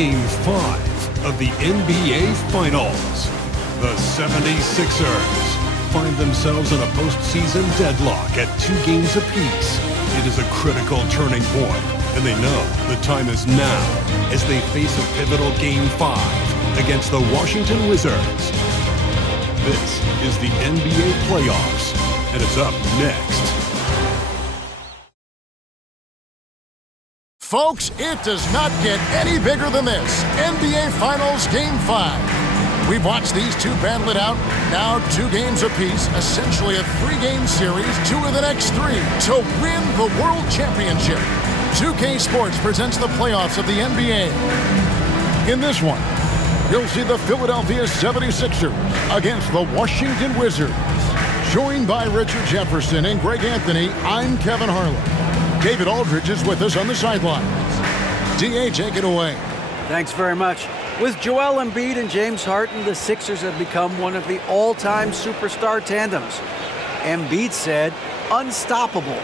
Game 5 of the NBA Finals. The 76ers find themselves in a postseason deadlock at 2 games apiece. It is a critical turning point, and they know the time is now as they face a pivotal Game 5 against the Washington Wizards. This is the NBA playoffs, and it's up next. Folks, it does not get any bigger than this. NBA Finals Game 5. We've watched these two battle it out, now 2 games apiece, essentially a 3-game series, 2 of the next 3, to win the World Championship. 2K Sports presents the playoffs of the NBA. In this one, you'll see the Philadelphia 76ers against the Washington Wizards. Joined by Richard Jefferson and Greg Anthony, I'm Kevin Harlan. David Aldridge is with us on the sidelines. D.A., take it away. Thanks very much. With Joel Embiid and James Harden, the Sixers have become one of the all-time superstar tandems. Embiid said, unstoppable.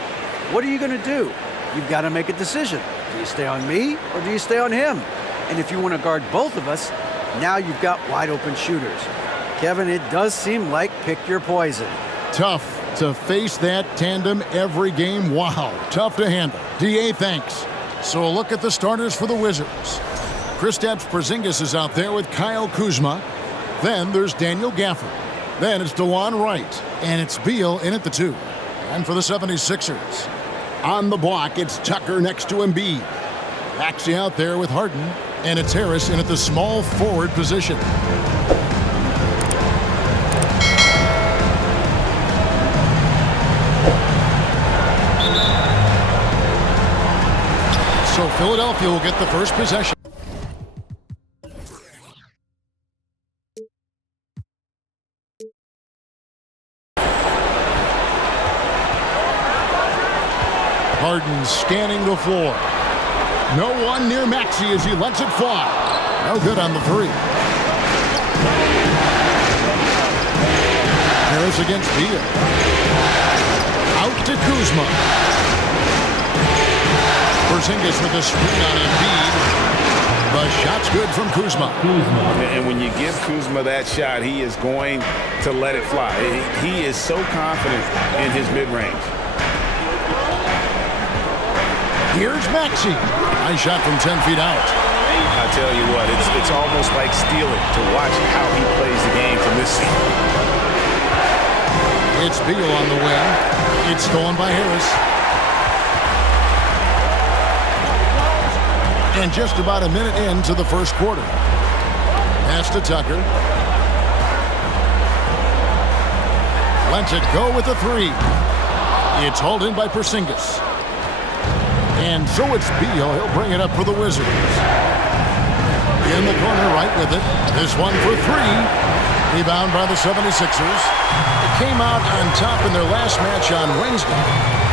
What are you going to do? You've got to make a decision. Do you stay on me or do you stay on him? And if you want to guard both of us, now you've got wide-open shooters. Kevin, it does seem like pick your poison. Tough to face that tandem every game. Wow, tough to handle. D.A., thanks. So a look at the starters for the Wizards. Kristaps Porzingis is out there with Kyle Kuzma. Then there's Daniel Gafford. Then it's DeLon Wright. And it's Beal in at the 2. And for the 76ers, on the block, it's Tucker next to Embiid. Maxey out there with Harden. And it's Harris in at the small forward position. So Philadelphia will get the first possession. Harden scanning the floor. No one near Maxey as he lets it fly. No good on the 3. Harris against Beal. Out to Kuzma. Porzingis with a screen on Embiid. The shot's good from Kuzma. And when you give Kuzma that shot, he is going to let it fly. He is so confident in his mid-range. Here's Maxey. Nice shot from 10 feet out. I tell you what, it's almost like stealing to watch how he plays the game from this seat. It's Beal on the wing. It's stolen by Harris. And just about a minute into the first quarter. Pass to Tucker. Lets it go with a 3. It's hauled in by Porzingis. And so it's Beal. He'll bring it up for the Wizards. In the corner, right with it. This one for 3. Rebound by the 76ers. It came out on top in their last match on Wednesday.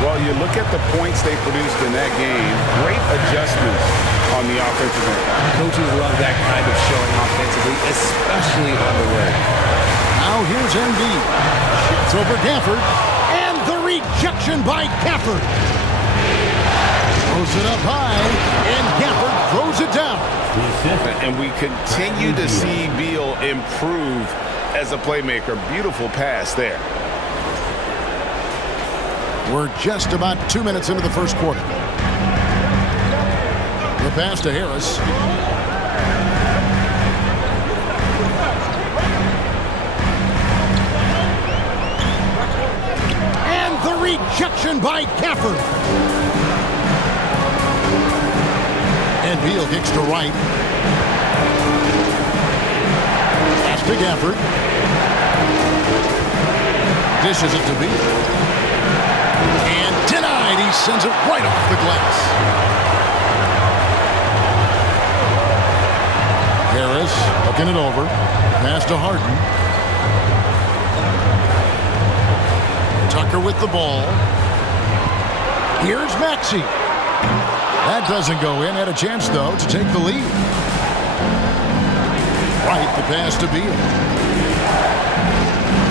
Well, you look at the points they produced in that game. Great adjustments on the offensive end. Coaches love that kind of showing offensively, especially on the road. Now here's Embiid. Shoots over Gafford. And the rejection by Gafford. Throws it up high, and Gafford throws it down. And we continue to see Beal improve as a playmaker. Beautiful pass there. We're just about 2 minutes into the first quarter. The pass to Harris. And the rejection by Gafford. And Beal kicks to right. Pass to Gafford. Dishes it to Beal. And denied. He sends it right off the glass. Harris looking it over. Pass to Harden. Tucker with the ball. Here's Maxey. That doesn't go in. Had a chance, though, to take the lead. Wright, the pass to Beal.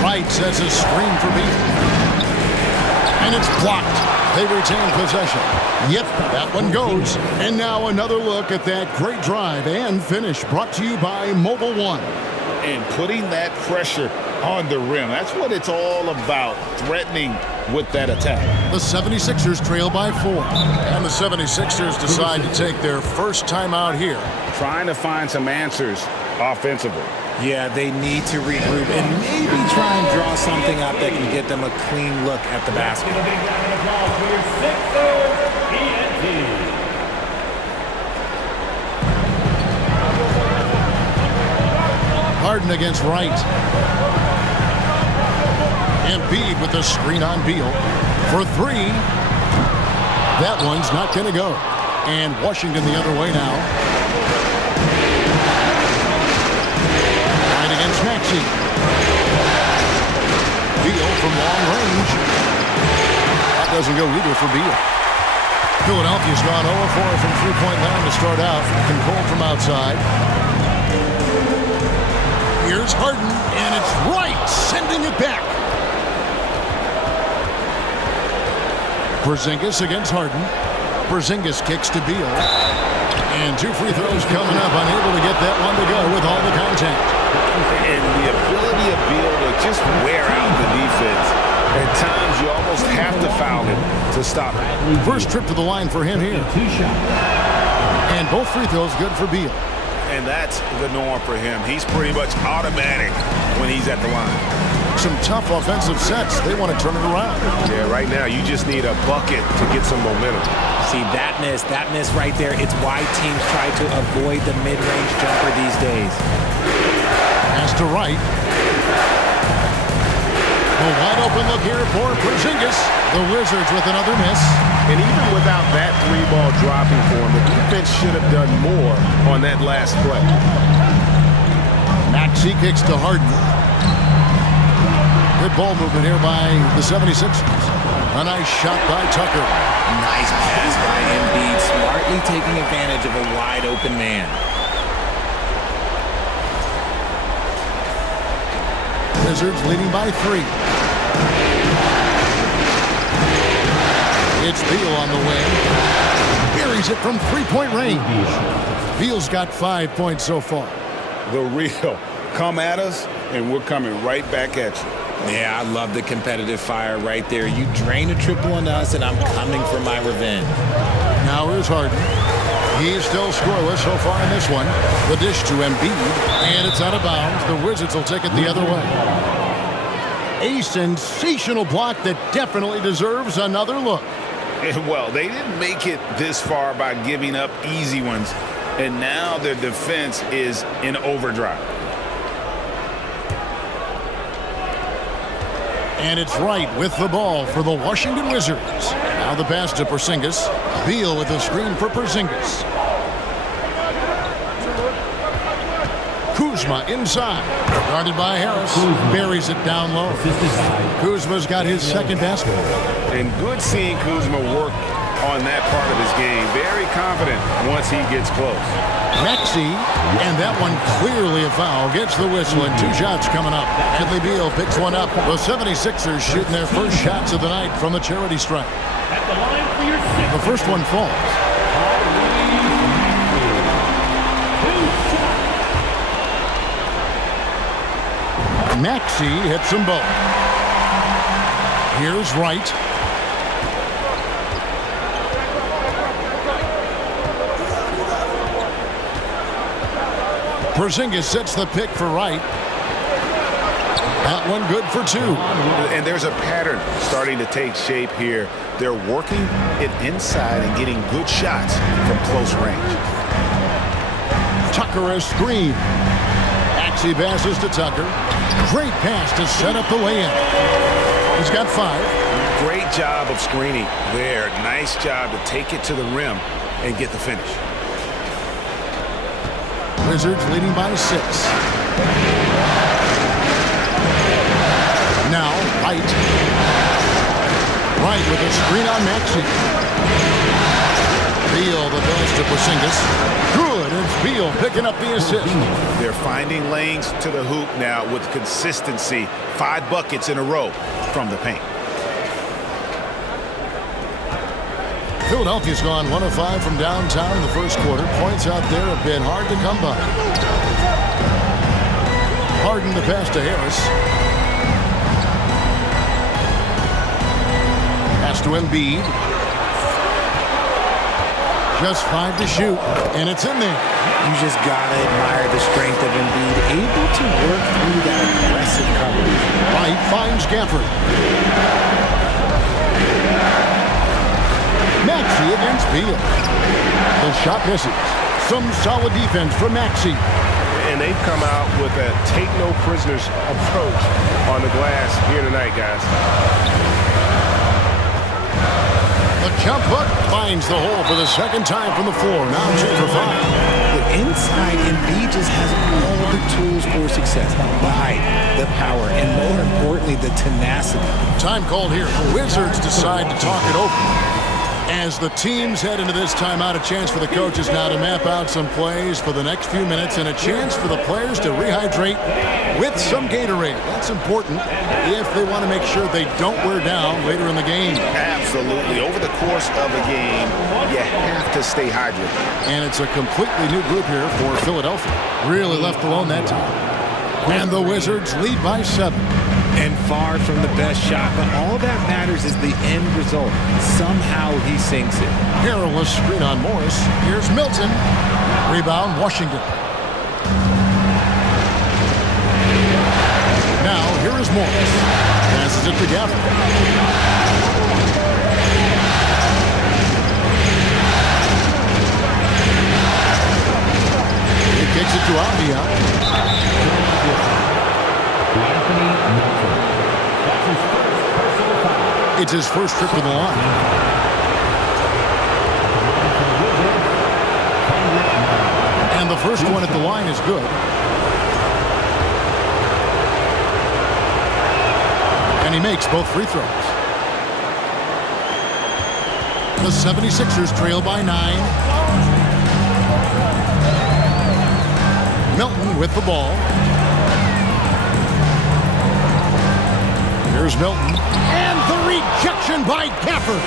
Wright sets a screen for Beal. And it's blocked. They retain possession. Yep, that one goes. And now another look at that great drive and finish brought to you by Mobile One. And putting that pressure on the rim. That's what it's all about, threatening with that attack. The 76ers trail by 4. And the 76ers decide to take their first time out here. Trying to find some answers offensively. Yeah, they need to regroup and maybe try and draw something up that can get them a clean look at the basket. Harden against Wright. Embiid with the screen on Beal for 3. That one's not going to go. And Washington the other way now. Right against Maxey. Beal from long range. That doesn't go either for Beal. Philadelphia's gone 0-4 from three-point line to start out. Controlled from outside. Here's Harden, and it's Wright sending it back. Porzingis against Harden. Porzingis kicks to Beal. And 2 free throws coming up, unable to get that one to go with all the contact. And the ability of Beal to just wear out the defense. At times, you almost have to foul him to stop it. First trip to the line for him here. And both free throws good for Beal. And that's the norm for him. He's pretty much automatic when he's at the line. Some tough offensive sets. They want to turn it around. Yeah, right now you just need a bucket to get some momentum. See, that miss right there, it's why teams try to avoid the mid-range jumper these days. Pass to Wright. A wide open look here for Porzingis. The Wizards with another miss. And even without that 3-ball dropping for him, the defense should have done more on that last play. Maxey kicks to Harden. Good ball movement here by the 76ers. A nice shot by Tucker. Nice pass by Embiid, smartly taking advantage of a wide open man. Wizards leading by 3. It's Beal on the wing. Buries it from three-point range. Beal's got 5 points so far. The real come at us, and we're coming right back at you. Yeah, I love the competitive fire right there. You drain a triple on us, and I'm coming for my revenge. Now here's Harden. He's still scoreless so far in this one. The dish to Embiid, and it's out of bounds. The Wizards will take it the other way. A sensational block that definitely deserves another look. Well, they didn't make it this far by giving up easy ones, and now their defense is in overdrive. And it's Wright with the ball for the Washington Wizards. Now the pass to Porzingis. Beal with the screen for Porzingis. Kuzma inside. Guarded by Harris. Buries it down low. Kuzma's got his second basket. And good seeing Kuzma work on that part of his game. Very confident once he gets close. Maxey, and that one clearly a foul. Gets the whistle, and 2 shots coming up. Bradley Beal picks one up. The 76ers shooting their first shots of the night from the charity stripe. The first one falls. Maxey hits them both. Here's Wright. Porzingis sets the pick for Wright. That one good for 2. And there's a pattern starting to take shape here. They're working it inside and getting good shots from close range. Tucker a screen. Maxey passes to Tucker. Great pass to set up the way-in. He's got 5. Great job of screening there. Nice job to take it to the rim and get the finish. Wizards leading by 6. Now, Wright. Wright with a screen on Maxey. Beal the pass to Porzingis. Good, it's Beal picking up the assist. They're finding lanes to the hoop now with consistency. 5 buckets in a row from the paint. Philadelphia's gone 1 of 5 from downtown in the first quarter. Points out there have been hard to come by. Harden the pass to Harris. Pass to Embiid. Just 5 to shoot, and it's in there. You just gotta admire the strength of Embiid, able to work through that aggressive coverage. Wright finds Gafford. Maxey against Beal. The shot misses. Some solid defense from Maxey. And they've come out with a take-no-prisoners approach on the glass here tonight, guys. The jump hook finds the hole for the second time from the floor. Now 2 for 5. But inside, Embiid just has all the tools for success. The height, the power, and more importantly, the tenacity. Time called here. The Wizards decide to talk it over. As the teams head into this timeout, a chance for the coaches now to map out some plays for the next few minutes and a chance for the players to rehydrate with some Gatorade. That's important if they want to make sure they don't wear down later in the game. Absolutely. Over the course of a game, you have to stay hydrated. And it's a completely new group here for Philadelphia. Really left alone that time. And the Wizards lead by 7. And far from the best shot, but all that matters is the end result. Somehow he sinks it. Perilous screen on Morris. Here's Milton. Rebound, Washington. Now, here is Morris. Passes it to Gafford. He kicks it to Avdia. It's his first trip to the line. And the first one at the line is good. And he makes both free throws. The 76ers trail by 9. Milton with the ball. Here's Milton. And the rejection by Gafford.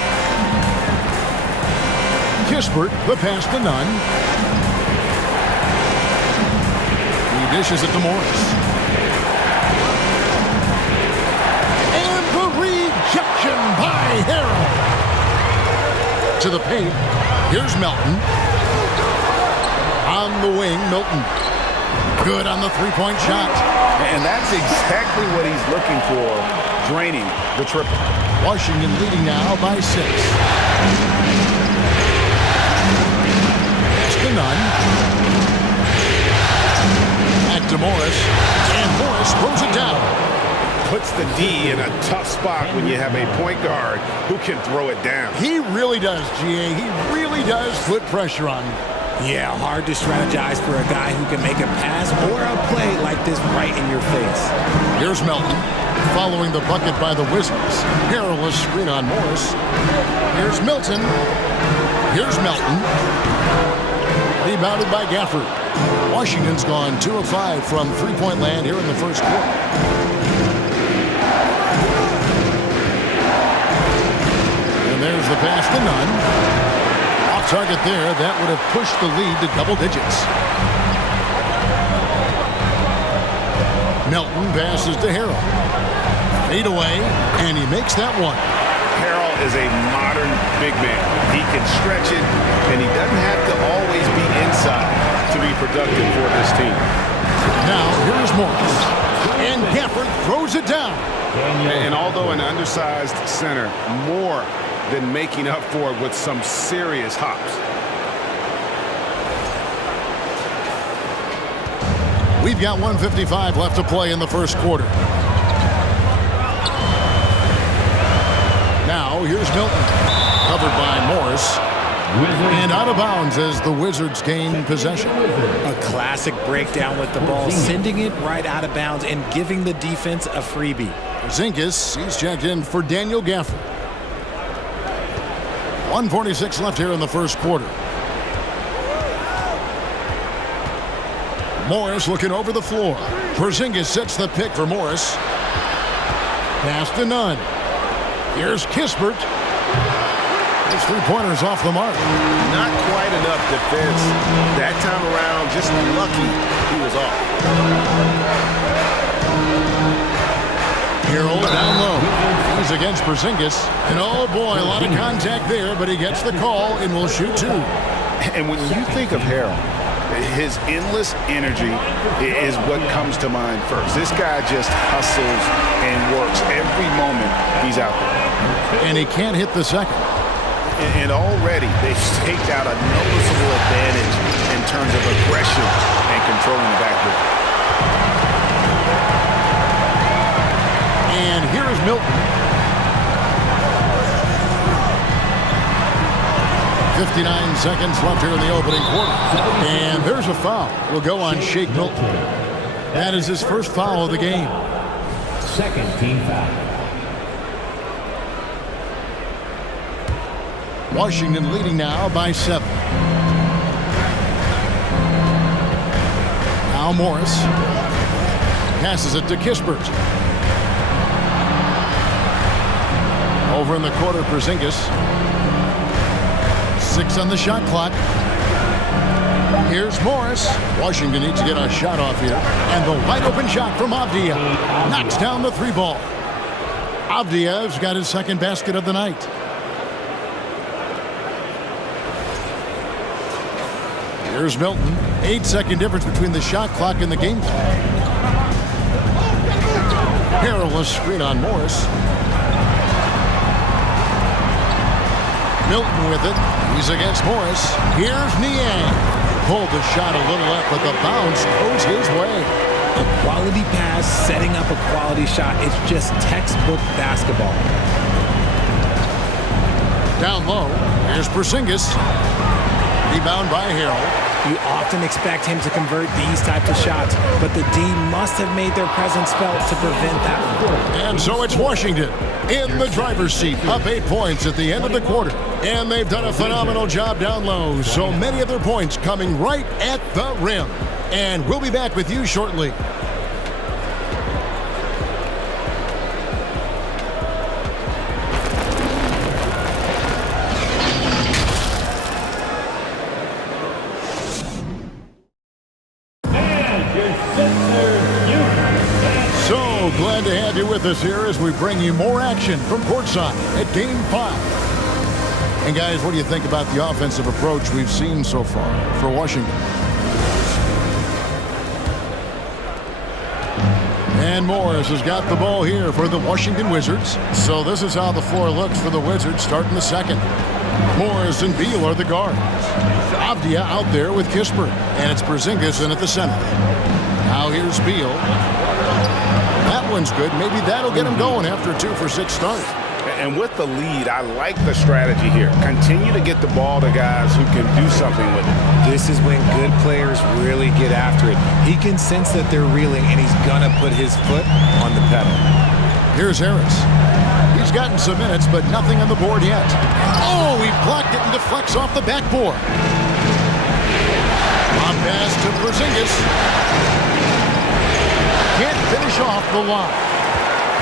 Kispert, the pass to Nunn. He dishes it to Morris. And the rejection by Harrell. To the paint. Here's Melton. On the wing, Milton. Good on the three-point shot. And that's exactly what he's looking for, draining the triple. Washington leading now by 6. Pass to Nunn. Back to Morris. And Morris throws it down. Puts the D in a tough spot when you have a point guard who can throw it down. He really does, GA. He really does put pressure on him. Yeah, hard to strategize for a guy who can make a pass or a play like this right in your face. Here's Melton, following the bucket by the Wizards. Perilous screen on Morris. Here's Milton. Here's Melton. Rebounded by Gafford. Washington's gone 2 of 5 from three-point land here in the first quarter. And there's the pass to Nunn. Target there, that would have pushed the lead to double digits. Melton passes to Harrell. Fade away, and he makes that one. Harrell is a modern big man. He can stretch it, and he doesn't have to always be inside to be productive for this team. Now, here's Morris. And Gafford throws it down. And although an undersized center, more than making up for it with some serious hops. We've got 1:55 left to play in the first quarter. Now, here's Milton. Covered by Morris. And out of bounds as the Wizards gain possession. A classic breakdown with the ball, sending it right out of bounds and giving the defense a freebie. Zinkis, he's checked in for Daniel Gafford. 1:46 left here in the first quarter. Morris looking over the floor. Porzingis sets the pick for Morris. Pass to Nunn. Here's Kispert. His three-pointer's off the mark. Not quite enough defense. That time around, just lucky he was off. Harold down low. He's against Porzingis. And oh boy, a lot of contact there, but he gets the call and will shoot two. And when you think of Harold, his endless energy is what comes to mind first. This guy just hustles and works every moment he's out there. And he can't hit the second. And already they've staked out a noticeable advantage in terms of aggression and controlling the backcourt. And here's Milton. 59 seconds left here in the opening quarter. And there's a foul. Will go on Shake Milton. That is his first foul of the game. Second team foul. Washington leading now by 7. Now Morris passes it to Kispert. Over in the corner, Porzingis. 6 on the shot clock. Here's Morris. Washington needs to get a shot off here. And the wide open shot from Avdija. Knocks down the three ball. Avdija's got his second basket of the night. Here's Milton. 8-second difference between the shot clock and the game clock. Perilous screen on Morris. Milton with it. He's against Morris. Here's Niang. Pulled the shot a little up, but the bounce goes his way. A quality pass, setting up a quality shot. It's just textbook basketball. Down low. Here's Porzingis. Rebound by Harold. You often expect him to convert these types of shots, but the D must have made their presence felt to prevent that one. And so it's Washington in the driver's seat, up 8 points at the end of the quarter. And they've done a phenomenal job down low, so many of their points coming right at the rim. And we'll be back with you shortly. Glad to have you with us here as we bring you more action from courtside at Game 5. And guys, what do you think about the offensive approach we've seen so far for Washington? And Morris has got the ball here for the Washington Wizards. So this is how the floor looks for the Wizards starting the second. Morris and Beal are the guards. Avdija out there with Kispert. And it's Porzingis in at the center. Now here's Beal. That one's good. Maybe that'll get him going after a 2-for-6 start. And with the lead, I like the strategy here. Continue to get the ball to guys who can do something with it. This is when good players really get after it. He can sense that they're reeling, and he's gonna put his foot on the pedal. Here's Harris. He's gotten some minutes, but nothing on the board yet. Oh, he blocked it and deflects off the backboard. On pass to Porzingis. Can't finish off the line.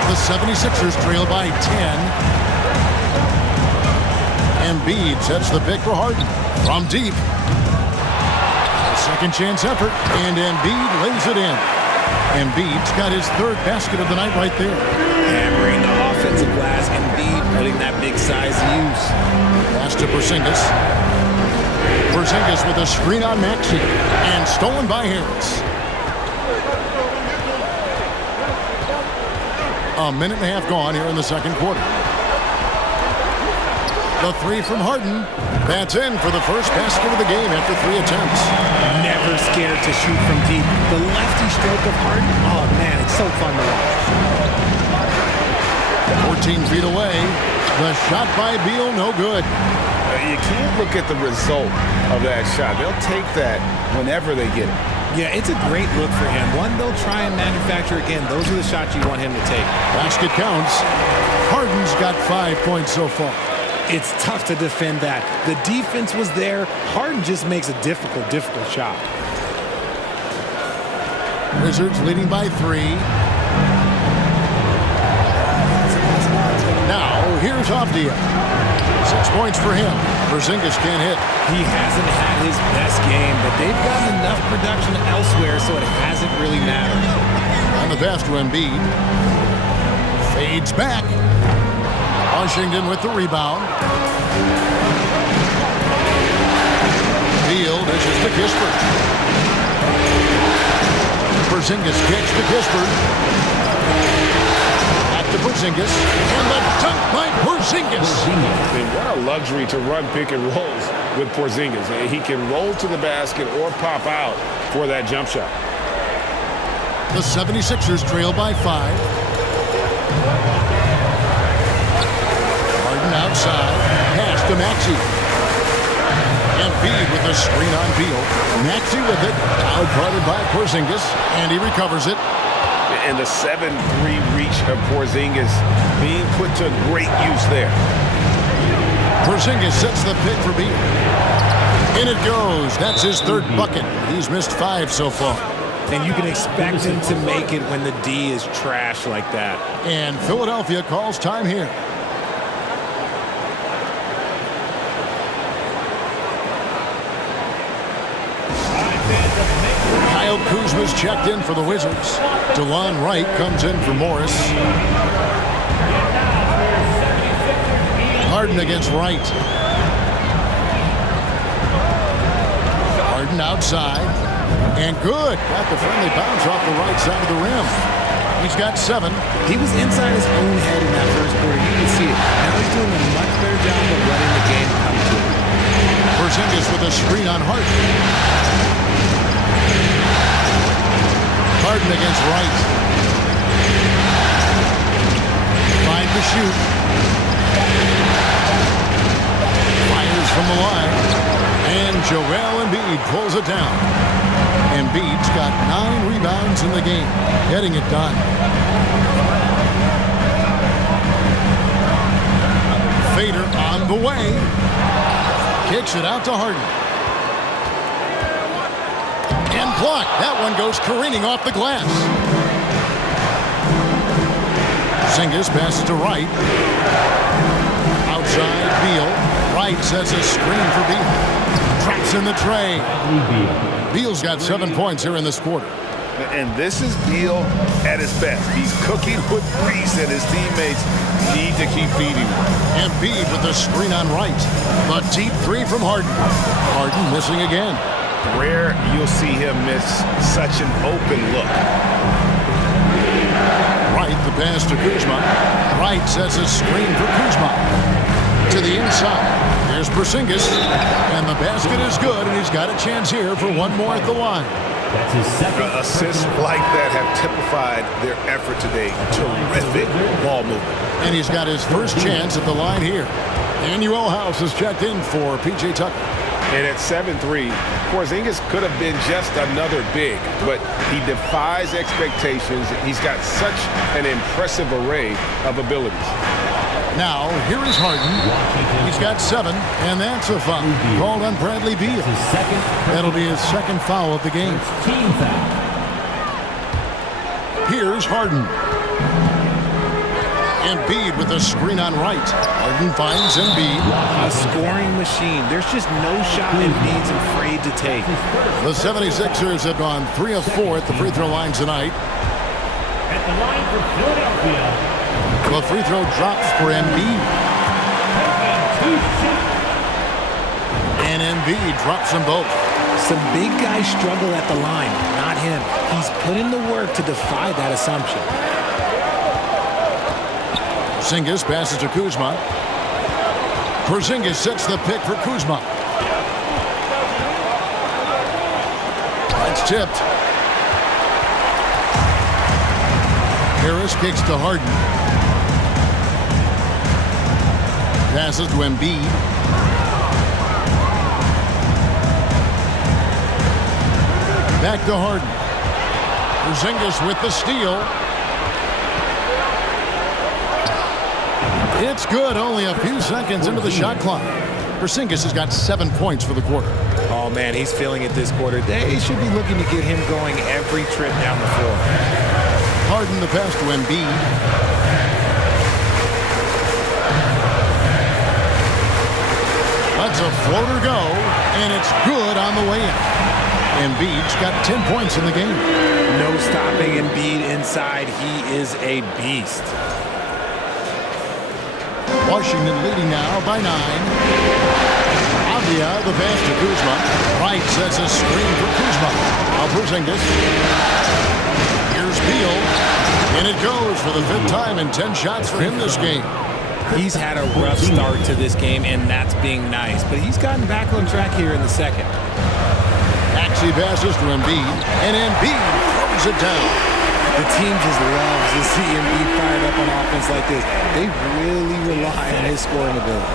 The 76ers trail by 10. Embiid sets the pick for Harden from deep. A second chance effort, and Embiid lays it in. Embiid's got his third basket of the night right there. Hammering the offensive glass. Embiid putting that big size to use. Pass to Porzingis. Porzingis with a screen on Maxey, and stolen by Harris. A minute and a half gone here in the second quarter. The three from Harden. That's in for the first basket of the game after 3 attempts. Never scared to shoot from deep. The lefty stroke of Harden, oh man, it's so fun to watch. 14 feet away. The shot by Beal, no good. You can't look at the result of that shot. They'll take that whenever they get it. Yeah, it's a great look for him. One they'll try and manufacture again. Those are the shots you want him to take. Basket counts. Harden's got 5 points so far. It's tough to defend that. The defense was there. Harden just makes a difficult shot. Wizards leading by 3. Now, here's Avdija. 6 points for him. Porzingis can't hit. He hasn't had his best game, but they've gotten enough production elsewhere, so it hasn't really mattered. On the pass to Embiid. Fades back. Washington with the rebound. Beal dishes to Kispert. Porzingis kicks to Kispert. Back to Porzingis. And the dunk by Porzingis. And what a luxury to run pick and rolls with Porzingis. He can roll to the basket or pop out for that jump shot. The 76ers trail by 5. Harden outside. Pass to Maxey. Embiid with the screen on Beal. Maxey with it. Outguarded by Porzingis. And he recovers it. And the 7-3 reach of Porzingis being put to great use there. Porzingis sets the pick for Beal. In it goes. That's his 3rd bucket. He's missed 5 so far. And you can expect him to make it when the D is trash like that. And Philadelphia calls time here. Kyle Kuzma's checked in for the Wizards. DeLon Wright comes in for Morris. Harden against Wright. Harden outside. And good. Got the friendly bounce off the right side of the rim. He's got 7. He was inside his own head in that first quarter. You can see it. Now he's doing a much better job of letting the game come to him. Porzingis with a screen on Harden. Harden against Wright. Find to shoot. Fires from the line. And Joel Embiid pulls it down. Embiid's got 9 rebounds in the game, getting it done. Fader on the way. Kicks it out to Harden. And blocked. That one goes careening off the glass. Porzingis passes to Wright. Outside Beal. Wright sets a screen for Beal. Drops in the tray. Beal's got 7 points here in this quarter. And this is Beal at his best. He's cooking with grease, and his teammates need to keep feeding him. Embiid with the screen on Wright. The deep 3 from Harden. Harden missing again. Rare you'll see him miss such an open look. Wright, the pass to Kuzma. Wright sets a screen for Kuzma. To the inside. There's Porzingis. And the basket is good, and he's got a chance here for one more at the line. That's his second. Assists like that have typified their effort today. Terrific ball movement. And he's got his first chance at the line here. Emmanuel House is checked in for P.J. Tucker. And at 7-3, Porzingis could have been just another big, but he defies expectations. He's got such an impressive array of abilities. Now, here is Harden. He's got 7, and that's a foul. Called on Bradley Beal. That'll be his 2nd foul of the game. Team foul. Here's Harden. Embiid with a screen on Wright. Harden finds Embiid. A scoring machine. There's just no shot Embiid's afraid to take. The 76ers have gone 3 of 4 at the free throw line tonight. At the line for Philadelphia. The free throw drops for Embiid. And Embiid drops them both. Some big guys struggle at the line, not him. He's put in the work to defy that assumption. Porzingis passes to Kuzma. Porzingis sets the pick for Kuzma. It's tipped. Harris kicks to Harden. Passes to Embiid. Back to Harden. Porzingis with the steal. It's good. Only a few seconds into the shot clock. Porzingis has got 7 points for the quarter. Oh, man, he's feeling it this quarter. They should be looking to get him going every trip down the floor. Harden the pass to Embiid. Floater go, and it's good on the way in. Embiid's got 10 points in the game. No stopping Embiid inside. He is a beast. Washington leading now by 9. Avdia, the pass to Kuzma. Wright sets a screen for Kuzma. Now Porzingis. Here's Beal. And it goes for the 5th time in 10 shots for him this game. He's had a rough start to this game, and that's being nice. But he's gotten back on track here in the second. Maxey passes to Embiid. And Embiid throws it down. The team just loves to see Embiid fired up on offense like this. They really rely on his scoring ability.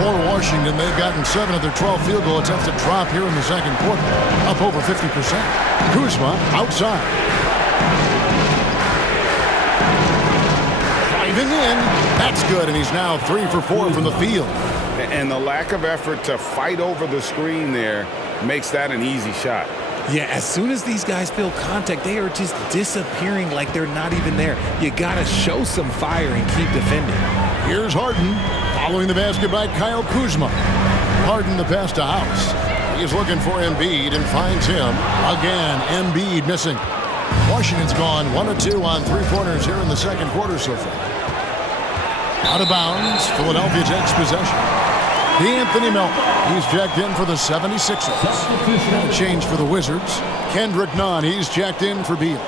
For Washington, they've gotten 7 of their 12 field goal attempts to drop here in the second quarter, up over 50%. Kuzma outside. Driving in. That's good, and he's now 3 for 4 from the field. And the lack of effort to fight over the screen there makes that an easy shot. Yeah, as soon as these guys feel contact, they are just disappearing like they're not even there. You got to show some fire and keep defending. Here's Harden, following the basket by Kyle Kuzma. Harden the pass to House. He's looking for Embiid and finds him. Again, Embiid missing. Washington's gone 1 of 2 on 3-pointers here in the second quarter so far. Out of bounds, Philadelphia takes possession. D'Anthony Melton, he's checked in for the 76ers. Change for the Wizards. Kendrick Nunn, he's checked in for Beal.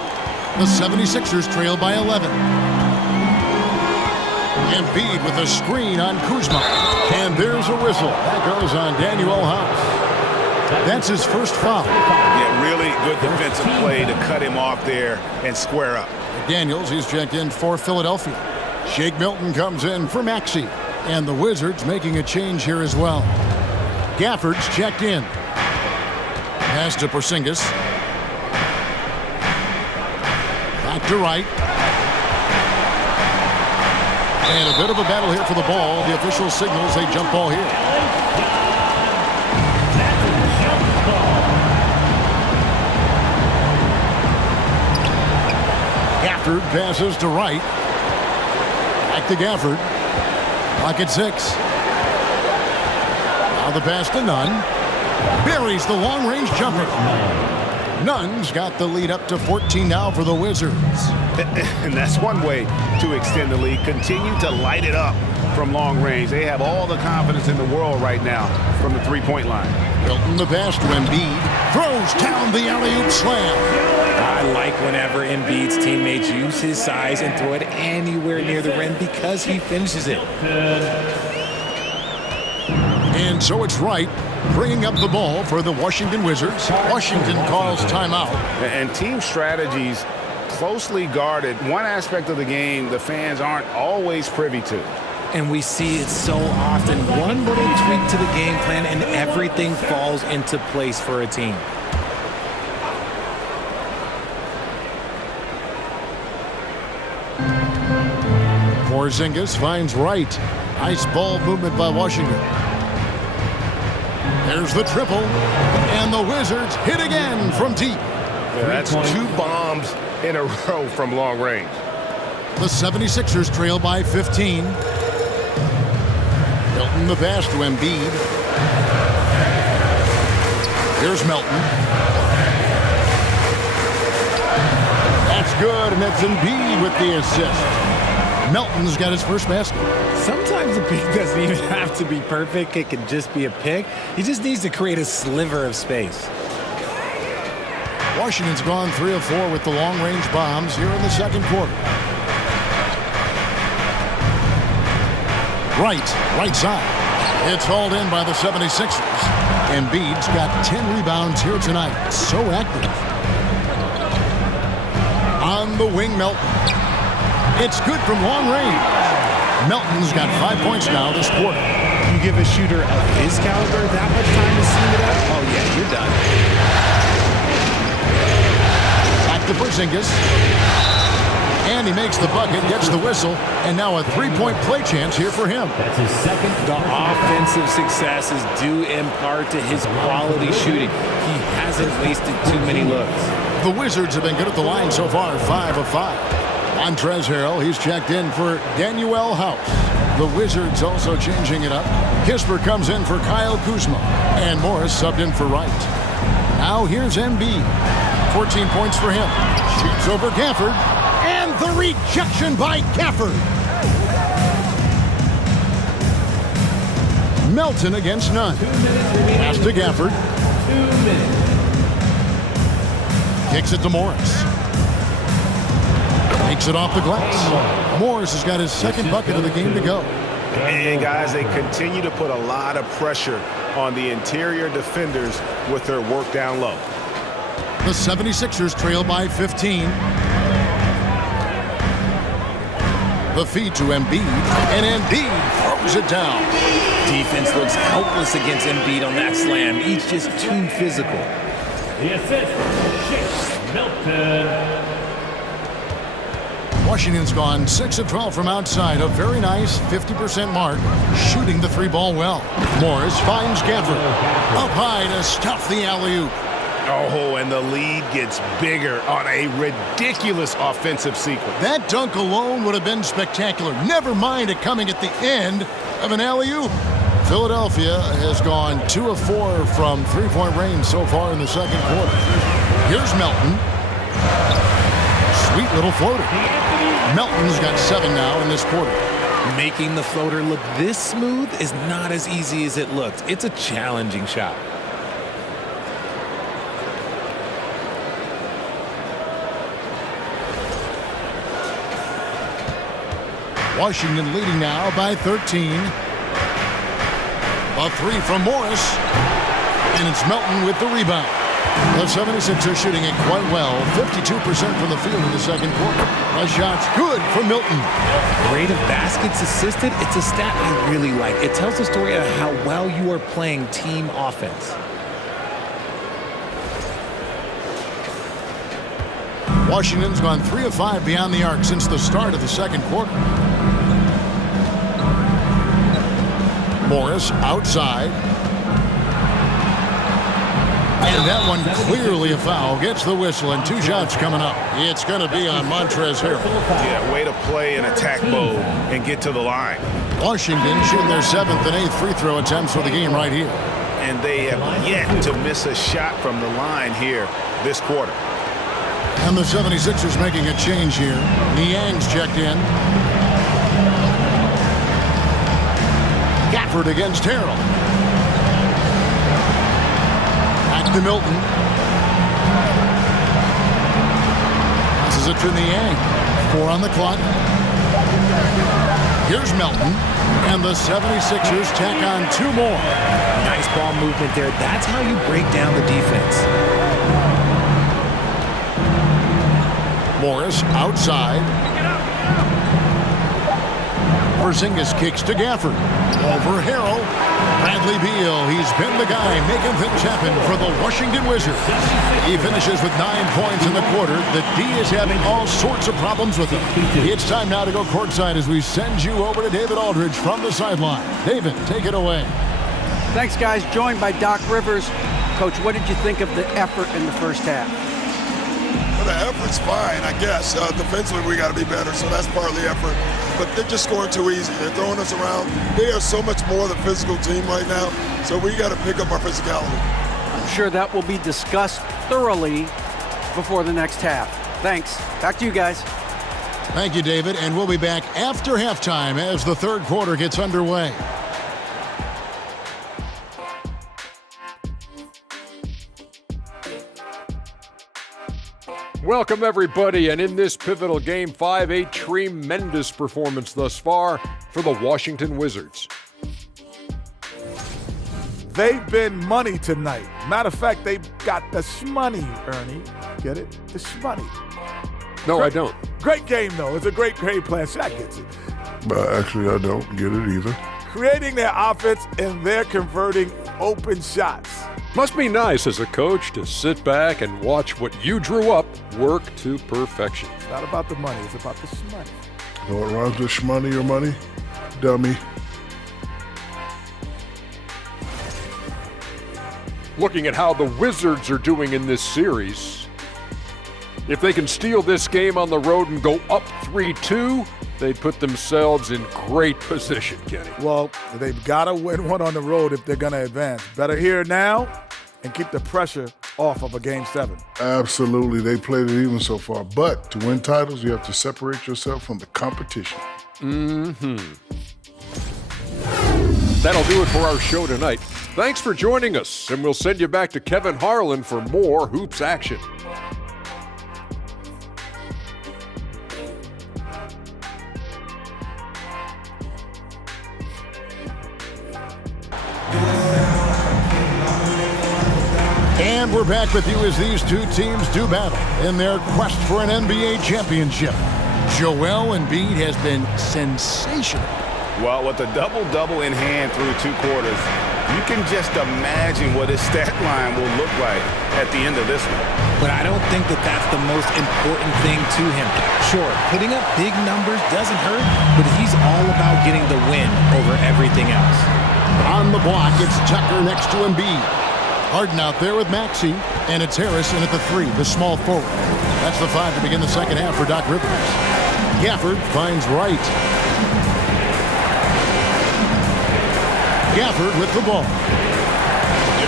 The 76ers trail by 11. Embiid with a screen on Kuzma. And there's a whistle. That goes on Daniel House. That's his first foul. Yeah, really good defensive play to cut him off there and square up. Daniels, he's checked in for Philadelphia. Shake Milton comes in for Maxey. And the Wizards making a change here as well. Gafford's checked in. Pass to Porzingis. Back to Wright. And a bit of a battle here for the ball. The official signals a jump ball here. Gafford passes to Wright. Back to Gafford. Clock at 6. Now the pass to Nunn. Buries the long-range jumper. Nunn's got the lead up to 14 now for the Wizards. And that's one way to extend the lead. Continue to light it up from long range. They have all the confidence in the world right now from the three-point line. Milton the pass to Embiid. Throws down the alley-oop slam. I like whenever Embiid's teammates use his size and throw it anywhere near the rim because he finishes it. And so it's Wright bringing up the ball for the Washington Wizards. Washington calls timeout. And team strategies closely guarded. One aspect of the game the fans aren't always privy to. And we see it so often. One little tweak to the game plan and everything falls into place for a team. Porzingis finds Wright. Nice ball movement by Washington. There's the triple. And the Wizards hit again from deep. Yeah, that's 2 bombs in a row from long range. The 76ers trail by 15. Milton the pass to Embiid. Here's Melton. That's good, and that's Embiid with the assist. Melton's got his first basket. Sometimes a pick doesn't even have to be perfect. It can just be a pick. He just needs to create a sliver of space. Washington's gone 3 of 4 with the long-range bombs here in the second quarter. Right side. It's hauled in by the 76ers. Embiid's got 10 rebounds here tonight. So active. On the wing, Melton. It's good from long range. Melton's got 5 points now this quarter. You give a shooter of his caliber that much time to seam it up? Oh, yeah, you're done. Back to Porzingis. And he makes the bucket, gets the whistle, and now a 3-point play chance here for him. That's his second. The offensive success is due in part to his quality shooting. He hasn't wasted too many looks. The Wizards have been good at the line so far, 5 of 5. Montrezl Harrell, he's checked in for Daniel House. The Wizards also changing it up. Kisper comes in for Kyle Kuzma, and Morris subbed in for Wright. Now here's Embiid. 14 points for him. Shoots over Gafford, and the rejection by Gafford. Melton against none. Pass to Gafford. 2 minutes. Kicks it to Morris. Takes it off the glass. Morris has got his second bucket of the game to go. And guys, they continue to put a lot of pressure on the interior defenders with their work down low. The 76ers trail by 15. The feed to Embiid, and Embiid throws it down. Defense looks helpless against Embiid on that slam. He's just too physical. The assist, Shake Milton. Washington's gone 6 of 12 from outside. A very nice 50% mark, shooting the 3-ball well. Morris finds Gafford. Up high to stuff the alley-oop. Oh, and the lead gets bigger on a ridiculous offensive sequence. That dunk alone would have been spectacular. Never mind it coming at the end of an alley-oop. Philadelphia has gone 2 of 4 from three-point range so far in the second quarter. Here's Melton. Sweet little floater. Melton's got 7 now in this quarter. Making the floater look this smooth is not as easy as it looked. It's a challenging shot. Washington leading now by 13. A 3 from Morris. And it's Melton with the rebound. The 76ers shooting it quite well. 52% from the field in the second quarter. A shot's good for Milton. Rate of baskets assisted, it's a stat I really like. It tells the story of how well you are playing team offense. Washington's gone 3 of 5 beyond the arc since the start of the second quarter. Morris outside. And that one clearly a foul. Gets the whistle, and 2 shots coming up. It's going to be on Montrezl Harrell. Yeah, way to play in attack mode and get to the line. Washington shooting their 7th and 8th free throw attempts for the game right here. And they have yet to miss a shot from the line here this quarter. And the 76ers making a change here. Niang's checked in. Gafford against Harrell. Back to Milton. Passes it to Niang. 4 on the clock. Here's Melton. And the 76ers tack on 2 more. Nice ball movement there. That's how you break down the defense. Morris outside. Porzingis kicks to Gafford. Over Harrell. Bradley Beal, he's been the guy making things happen for the Washington Wizards. He finishes with 9 points in the quarter. The D is having all sorts of problems with him. It's time now to go courtside as we send you over to David Aldridge from the sideline. David, take it away. Thanks, guys. Joined by Doc Rivers. Coach, what did you think of the effort in the first half? Well, the effort's fine, I guess. Defensively, we got to be better, so that's part of the effort. But they're just scoring too easy. They're throwing us around. They are so much more the physical team right now, so we got to pick up our physicality. I'm sure that will be discussed thoroughly before the next half. Thanks. Back to you guys. Thank you, David, and we'll be back after halftime as the third quarter gets underway. Welcome, everybody, and in this pivotal Game 5, a tremendous performance thus far for the Washington Wizards. They've been money tonight. Matter of fact, they got the shmoney, Ernie. Get it? The shmoney. No, I don't. Great game, though. It's a great game plan. Shaq gets it. But actually, I don't get it either. Creating their offense, and they're converting open shots. Must be nice as a coach to sit back and watch what you drew up work to perfection. It's not about the money. It's about the shmoney. You know what rhymes with shmoney or money? Dummy. Looking at how the Wizards are doing in this series, If they can steal this game on the road and go up 3-2, they'd put themselves in great position, Kenny. Well, they've got to win one on the road if they're going to advance. Better here now and keep the pressure off of a Game 7. Absolutely. They played it even so far. But to win titles, you have to separate yourself from the competition. That'll do it for our show tonight. Thanks for joining us, and we'll send you back to Kevin Harlan for more hoops action. And we're back with you as these two teams do battle in their quest for an NBA championship. Joel Embiid has been sensational. Well, with a double-double in hand through 2 quarters, you can just imagine what his stat line will look like at the end of this one. But I don't think that that's the most important thing to him. Sure, putting up big numbers doesn't hurt, but he's all about getting the win over everything else. On the block, it's Tucker next to Embiid. Harden out there with Maxey, and it's Harris in at the 3, the small forward. That's the 5 to begin the second half for Doc Rivers. Gafford finds Wright. Gafford with the ball.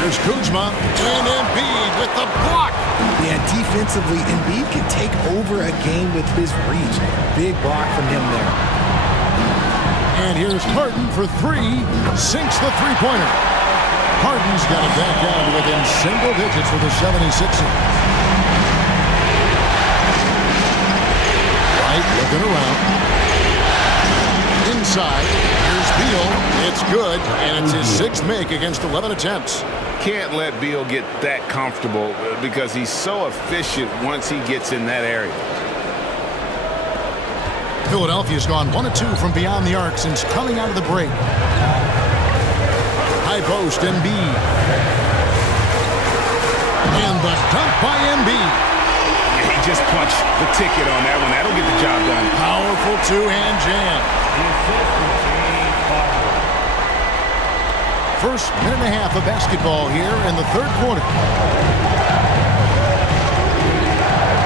Here's Kuzma and Embiid with the block. Yeah, defensively, Embiid can take over a game with his reach. Big block from him there. And here's Harden for 3. Sinks the three-pointer. Harden's got it back down to within single digits for the 76ers. Wright looking around. Inside, here's Beal. It's good, and it's his 6th make against 11 attempts. Can't let Beal get that comfortable because he's so efficient once he gets in that area. Philadelphia's gone 1 of 2 from beyond the arc since coming out of the break. High post, Embiid. And the dunk by Embiid. He just punched the ticket on that one. That'll get the job done. Powerful 2-hand jam. First minute and a half of basketball here in the 3rd quarter.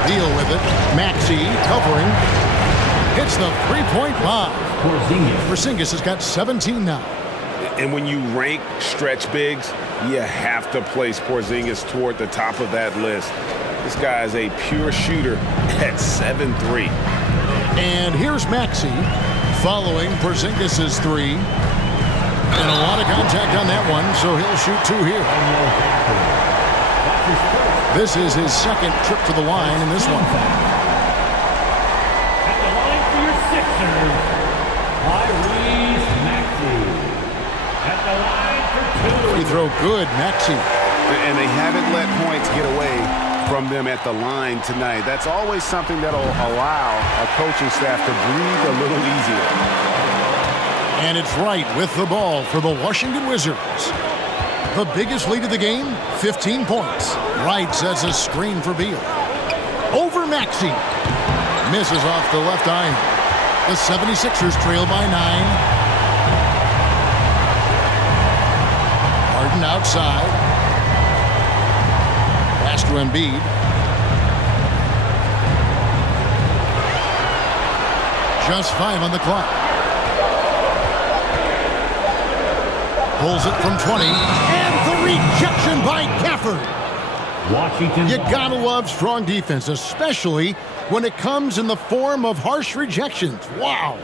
Deal with it. Maxey covering. Hits the 3-point line. Porzingis has got 17 now. And when you rank stretch bigs, you have to place Porzingis toward the top of that list. This guy is a pure shooter at 7'3". And here's Maxey following Porzingis' 3. And a lot of contact on that one, so he'll shoot 2 here. This is his 2nd trip to the line in this one. At the line for your Sixers, Tyrese Maxey. At the line for 2. Free throw good, Maxey. And they haven't let points get away from them at the line tonight. That's always something that'll allow a coaching staff to breathe a little easier. And it's Wright with the ball for the Washington Wizards. The biggest lead of the game, 15 points. Wright sets a screen for Beal. Over Maxey. Misses off the left iron. The 76ers trail by 9. Harden outside. Pass to Embiid. Just 5 on the clock. Pulls it from 20. And the rejection by Gafford. Washington. You gotta love strong defense, especially when it comes in the form of harsh rejections. Wow.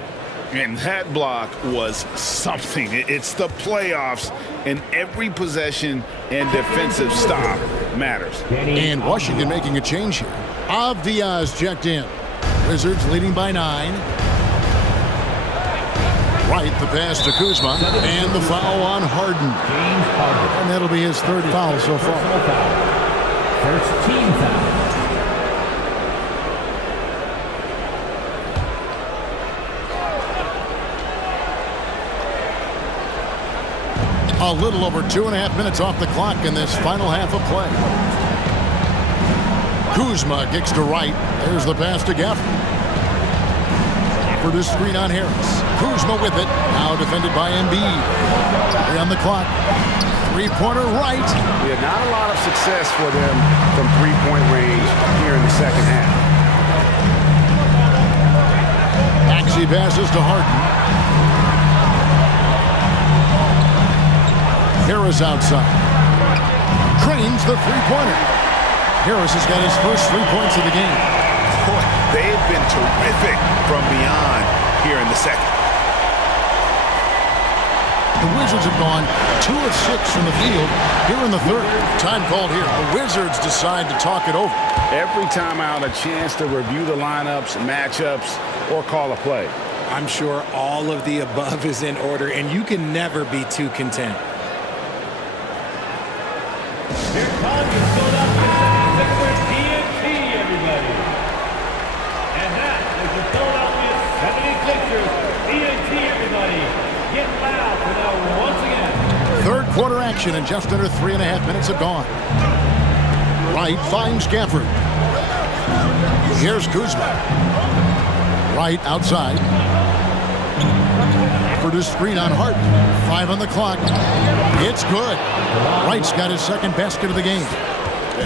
And that block was something. It's the playoffs, and every possession and defensive stop matters. And Washington making a change here. Avdia's checked in. Wizards leading by 9. Wright, the pass to Kuzma, and the foul on Harden. And that'll be his 3rd foul so far. First team foul. A little over 2.5 minutes off the clock in this final half of play. Kuzma kicks to Wright. There's the pass to Gafford. For the screen on Harris. Kuzma with it. Now defended by Embiid. 3 on the clock. Three-pointer right. Yeah, not a lot of success for them from three-point range here in the second half. Maxey passes to Harden. Harris outside. Cranes the three-pointer. Harris has got his first 3 points of the game. Boy, they've been terrific from beyond here in the second. The Wizards have gone 2 of 6 from the field here in the third. Time called here. The Wizards decide to talk it over. Every timeout, a chance to review the lineups, matchups, or call a play. I'm sure all of the above is in order, and you can never be too content. Here comes the Philadelphia 76ers TNT, everybody. And that is the Philadelphia 76ers TNT, everybody. Get loud for now once again. Third quarter action, and just under 3.5 minutes have gone. Wright finds Gafford. Here's Kuzma. Wright outside. For the screen on Harden. 5 on the clock. It's good. Wright's got his second basket of the game.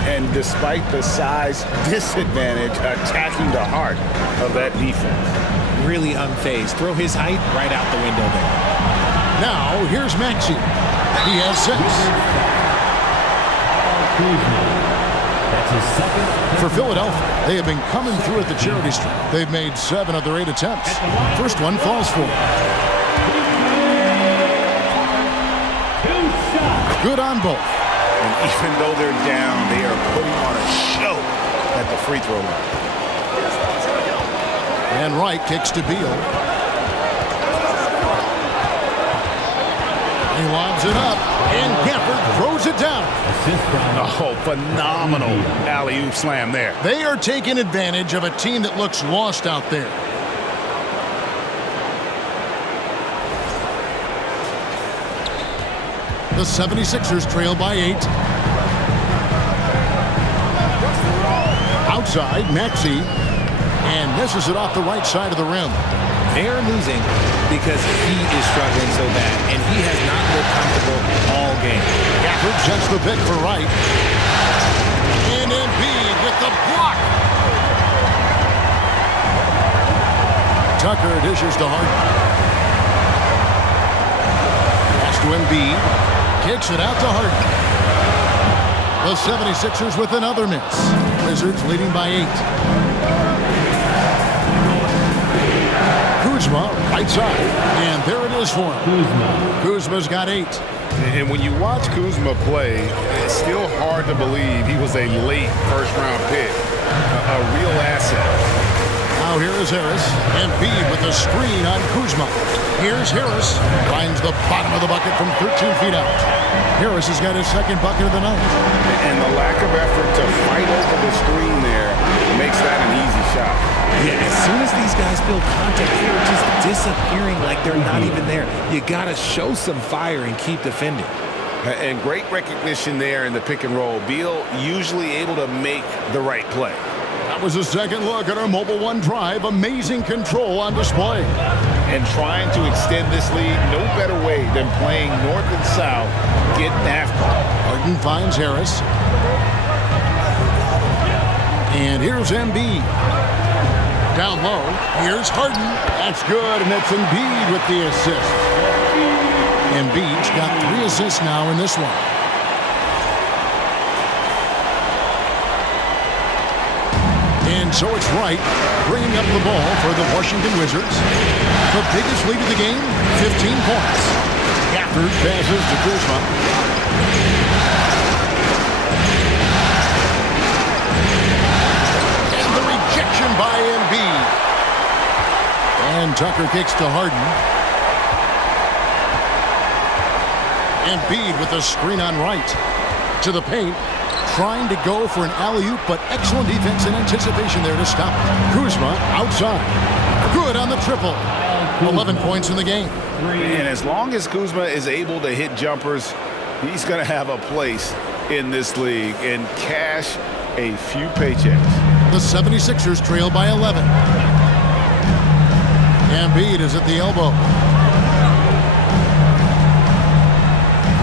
And despite the size disadvantage, attacking the heart of that defense. Really unfazed. Throw his height right out the window there. Now, here's Maxey. He has 6. That's his second. For Philadelphia, they have been coming through at the charity stripe. They've made 7 of their 8 attempts. First one falls for them. Good on both. And even though they're down, they are putting on a show at the free throw line. And Wright kicks to Beal. He lobs it up, and Gafford throws it down. Oh, phenomenal alley-oop slam there. They are taking advantage of a team that looks lost out there. The 76ers trail by 8. Outside, Maxey. And misses it off the right side of the rim. They're losing because he is struggling so bad, and he has not looked comfortable all game. Gafford sets the pick for Wright. And Embiid with the block. Tucker dishes to Harden. Pass to Embiid. Kicks it out to Harden. The 76ers with another miss. Wizards leading by 8. Kuzma, right side. And there it is for him. Kuzma's got 8. And when you watch Kuzma play, it's still hard to believe he was a late first-round pick. A real asset. Now here is Harris. Embiid with the screen on Kuzma. Here's Harris. Finds the bottom of the bucket from 13 feet out. Harris has got his second bucket of the night. And the lack of effort to fight over the screen there makes that an easy shot. Yeah, as soon as these guys feel contact, they're just disappearing like they're not even there. You got to show some fire and keep defending. And great recognition there in the pick and roll. Beal usually able to make the right play. That was a second look at our Mobile One drive. Amazing control on display. And trying to extend this lead, no better way than playing north and south, getting after it. Harden finds Harris. And here's Embiid. Down low, here's Harden. That's good, and it's Embiid with the assist. Embiid's got 3 assists now in this one. And so it's Wright bringing up the ball for the Washington Wizards. The biggest lead of the game, 15 points. Gafford passes to Kuzma. And the rejection by Embiid. And Tucker kicks to Harden. Embiid with a screen on Wright. To the paint. Trying to go for an alley-oop, but excellent defense and anticipation there to stop it. Kuzma outside. Good on the triple. 11 points in the game. And as long as Kuzma is able to hit jumpers, he's going to have a place in this league and cash a few paychecks. The 76ers trail by 11. Embiid is at the elbow.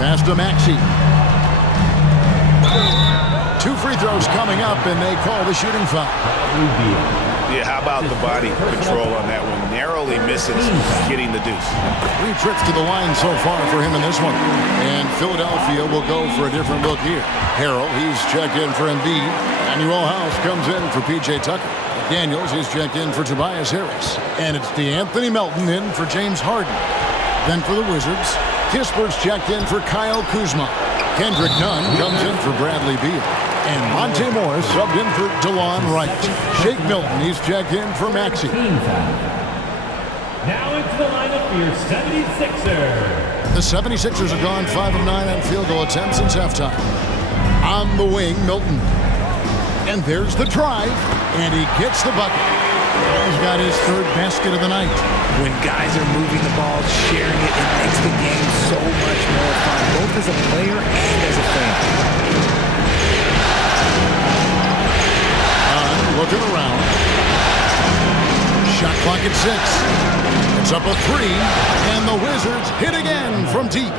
Pass to Maxey. 2 free throws coming up, and they call the shooting foul. Yeah, how about the body control on that one? Narrowly misses getting the deuce. 3 trips to the line so far for him in this one. And Philadelphia will go for a different look here. Harrell, he's checked in for Embiid. Manuel House comes in for P.J. Tucker. Daniels, he's checked in for Tobias Harris. And it's DeAnthony Melton in for James Harden. Then for the Wizards, Kispert's checked in for Kyle Kuzma. Kendrick Nunn comes in for Bradley Beal. And Monte Morris subbed in for DeLon Wright. Shake Milton, he's checked in for Maxey. Now into the lineup for your 76ers. The 76ers have gone 5 of 9 on field goal attempts since halftime. On the wing, Milton. And there's the drive, and he gets the bucket. He's got his 3rd basket of the night. When guys are moving the ball, sharing it, it makes the game so much more fun, both as a player and as a fan. Looking around. Shot clock at 6. It's up a 3, and the Wizards hit again from deep.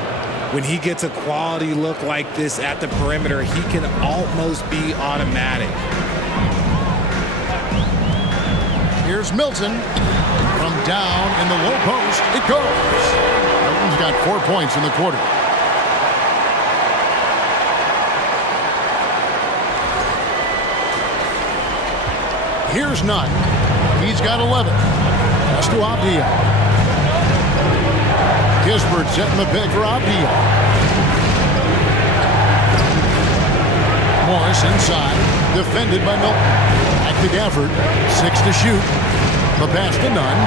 When he gets a quality look like this at the perimeter, he can almost be automatic. Here's Milton. From down in the low post, it goes. Milton's got 4 points in the quarter. Here's Nunn. He's got 11. Pass to Abdia. Kispert setting the pick for Abdia. Morris inside. Defended by Milton. Back to Gafford. 6 to shoot. The pass to Nunn.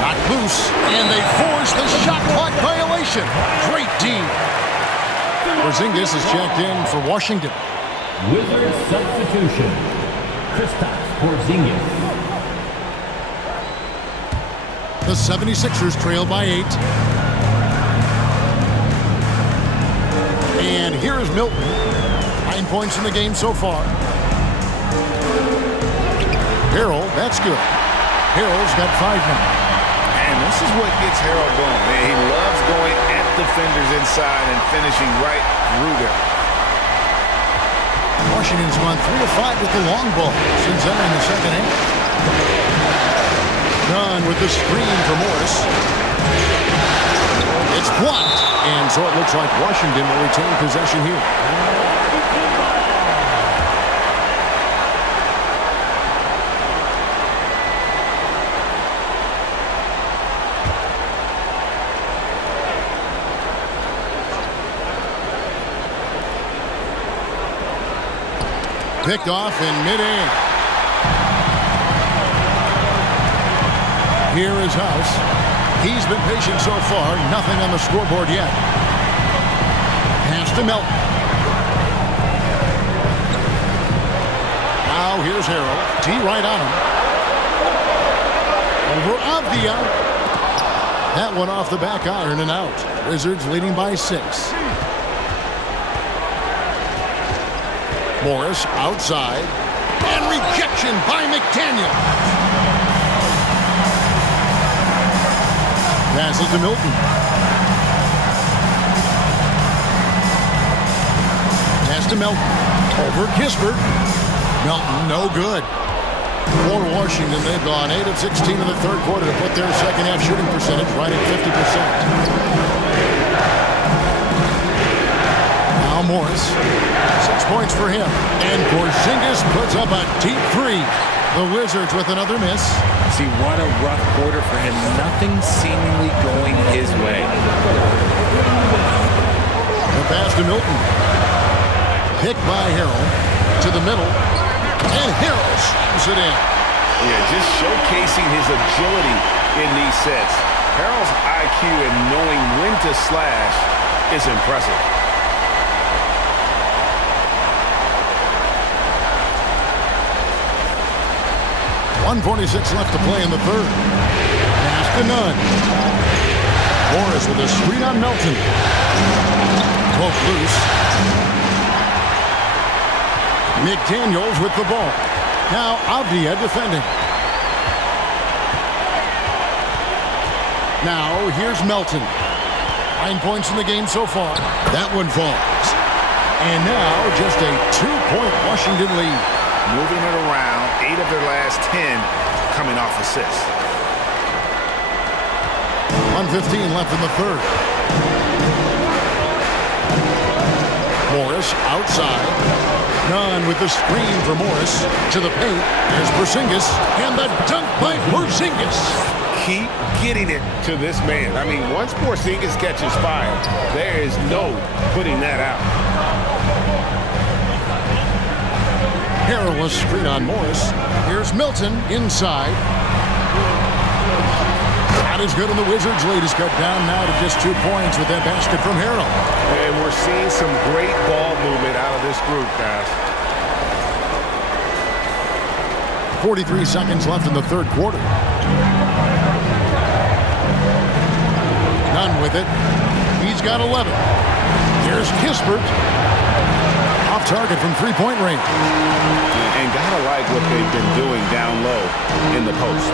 Knocked loose. And they force the shot clock violation. Great D. Porzingis is checked in for Washington. Wizards substitution. Kristaps Porzingis. The 76ers trail by 8. And here is Milton. 9 points in the game so far. Harrell, that's good. Harrell's got 5 now. And this is what gets Harrell going. Man, he loves going at defenders inside and finishing right through them. Washington's gone 3 of 5 with the long ball since entering the second half. Nunn with the screen for Morris. It's blocked, and so it looks like Washington will retain possession here. Picked off in midair. Here is House. He's been patient so far. Nothing on the scoreboard yet. Pass to Melton. Now here's Harrell. T right on him. Over Avdia. That one off the back iron and out. Wizards leading by 6. Morris outside. And rejection by McDaniel. Passes to Milton. Pass to Melton. Over Kispert. Melton, no good. For Washington, they've gone 8 of 16 in the third quarter to put their second half shooting percentage right at 50%. Now Morris. 6 points for him. And Porzingis puts up a deep 3. The Wizards with another miss. See, what a rough quarter for him. Nothing seemingly going his way. The pass to Milton. Picked by Harrell. To the middle. And Harrell slams it in. Yeah, just showcasing his agility in these sets. Harrell's IQ and knowing when to slash is impressive. .146 left to play in the third. Pass to Nunn. Morris with a screen on Melton. Poke loose. McDaniels with the ball. Now Avdia defending. Now here's Melton. 9 points in the game so far. That one falls. And now just a 2-point Washington lead. Moving it around, 8 of their last 10 coming off assists. 1:15 left in the third. Morris outside. Nunn with the screen for Morris. To the paint. There's Porzingis. And the dunk by Porzingis. Keep getting it to this man. I mean, once Porzingis catches fire, there is no putting that out. Perilous screen on Morris. Here's Milton inside. Not as good, and the Wizards' lead is cut down now to just 2 points with that basket from Harrell. And we're seeing some great ball movement out of this group, guys. 43 seconds left in the third quarter. Nunn with it. He's got 11. Here's Kispert. Off target from three-point range. And gotta like what they've been doing down low in the post.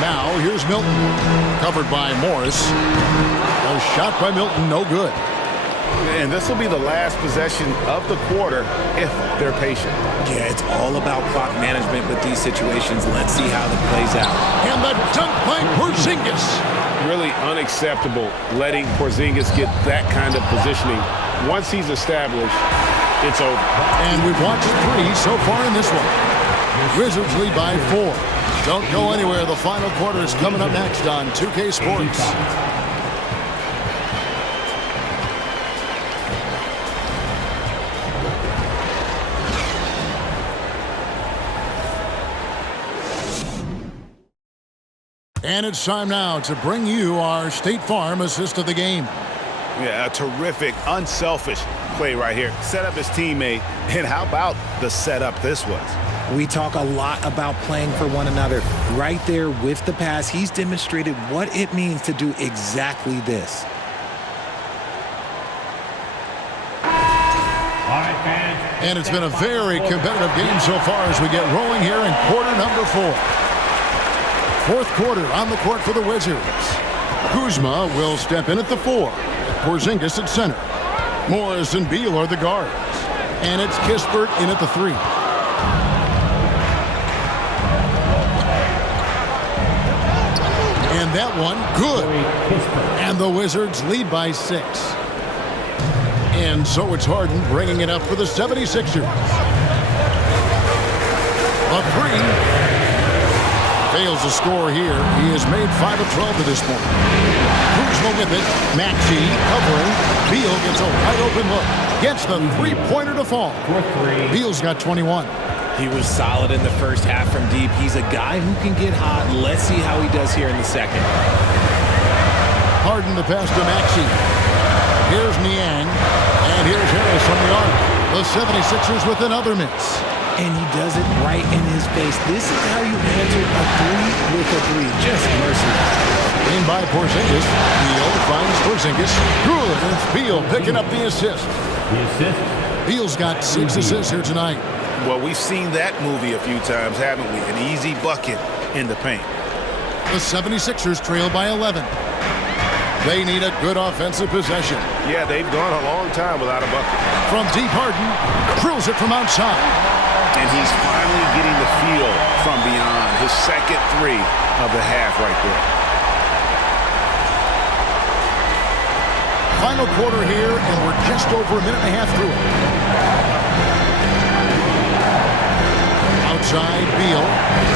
Now here's Milton. Covered by Morris. A shot by Milton, no good. And this will be the last possession of the quarter if they're patient. Yeah, it's all about clock management with these situations. Let's see how it plays out. And the dunk by Porzingis. Really unacceptable letting Porzingis get that kind of positioning. Once he's established, it's over. And we've watched 3 so far in this one. Wizards lead by 4. Don't go anywhere. The final quarter is coming up next on 2K Sports. And it's time now to bring you our State Farm assist of the game. Yeah, a terrific, unselfish play right here. Set up his teammate, and how about the setup this was? We talk a lot about playing for one another. Right there with the pass, he's demonstrated what it means to do exactly this. And it's been a very competitive game so far as we get rolling here in quarter number 4. Fourth quarter on the court for the Wizards. Kuzma will step in at the 4. Porzingis at center. Morris and Beal are the guards. And it's Kispert in at the 3. And that one, good. And the Wizards lead by 6. And so it's Harden bringing it up for the 76ers. A 3. Fails to score here. He has made 5 of 12 to this point. Kuzma with it. Maxey covering. Beal gets a wide open look. Gets the three-pointer to fall. Beal's got 21. He was solid in the first half from deep. He's a guy who can get hot. Let's see how he does here in the second. Harden the pass to Maxey. Here's Niang. And here's Harris from the arc. The 76ers with another miss. And he does it right in his face. This is how you answer a 3 with a 3. Just merciless. In by Porzingis. Beal finds Porzingis. Good. It's Beal picking up the assist. Beal's got 6 assists here tonight. Well, we've seen that movie a few times, haven't we? An easy bucket in the paint. The 76ers trail by 11. They need a good offensive possession. Yeah, they've gone a long time without a bucket. From deep, Harden drills it from outside. And he's finally getting the feel from beyond. His second 3 of the half right there. Final quarter here, and we're just over a minute and a half through it. Outside, Beal.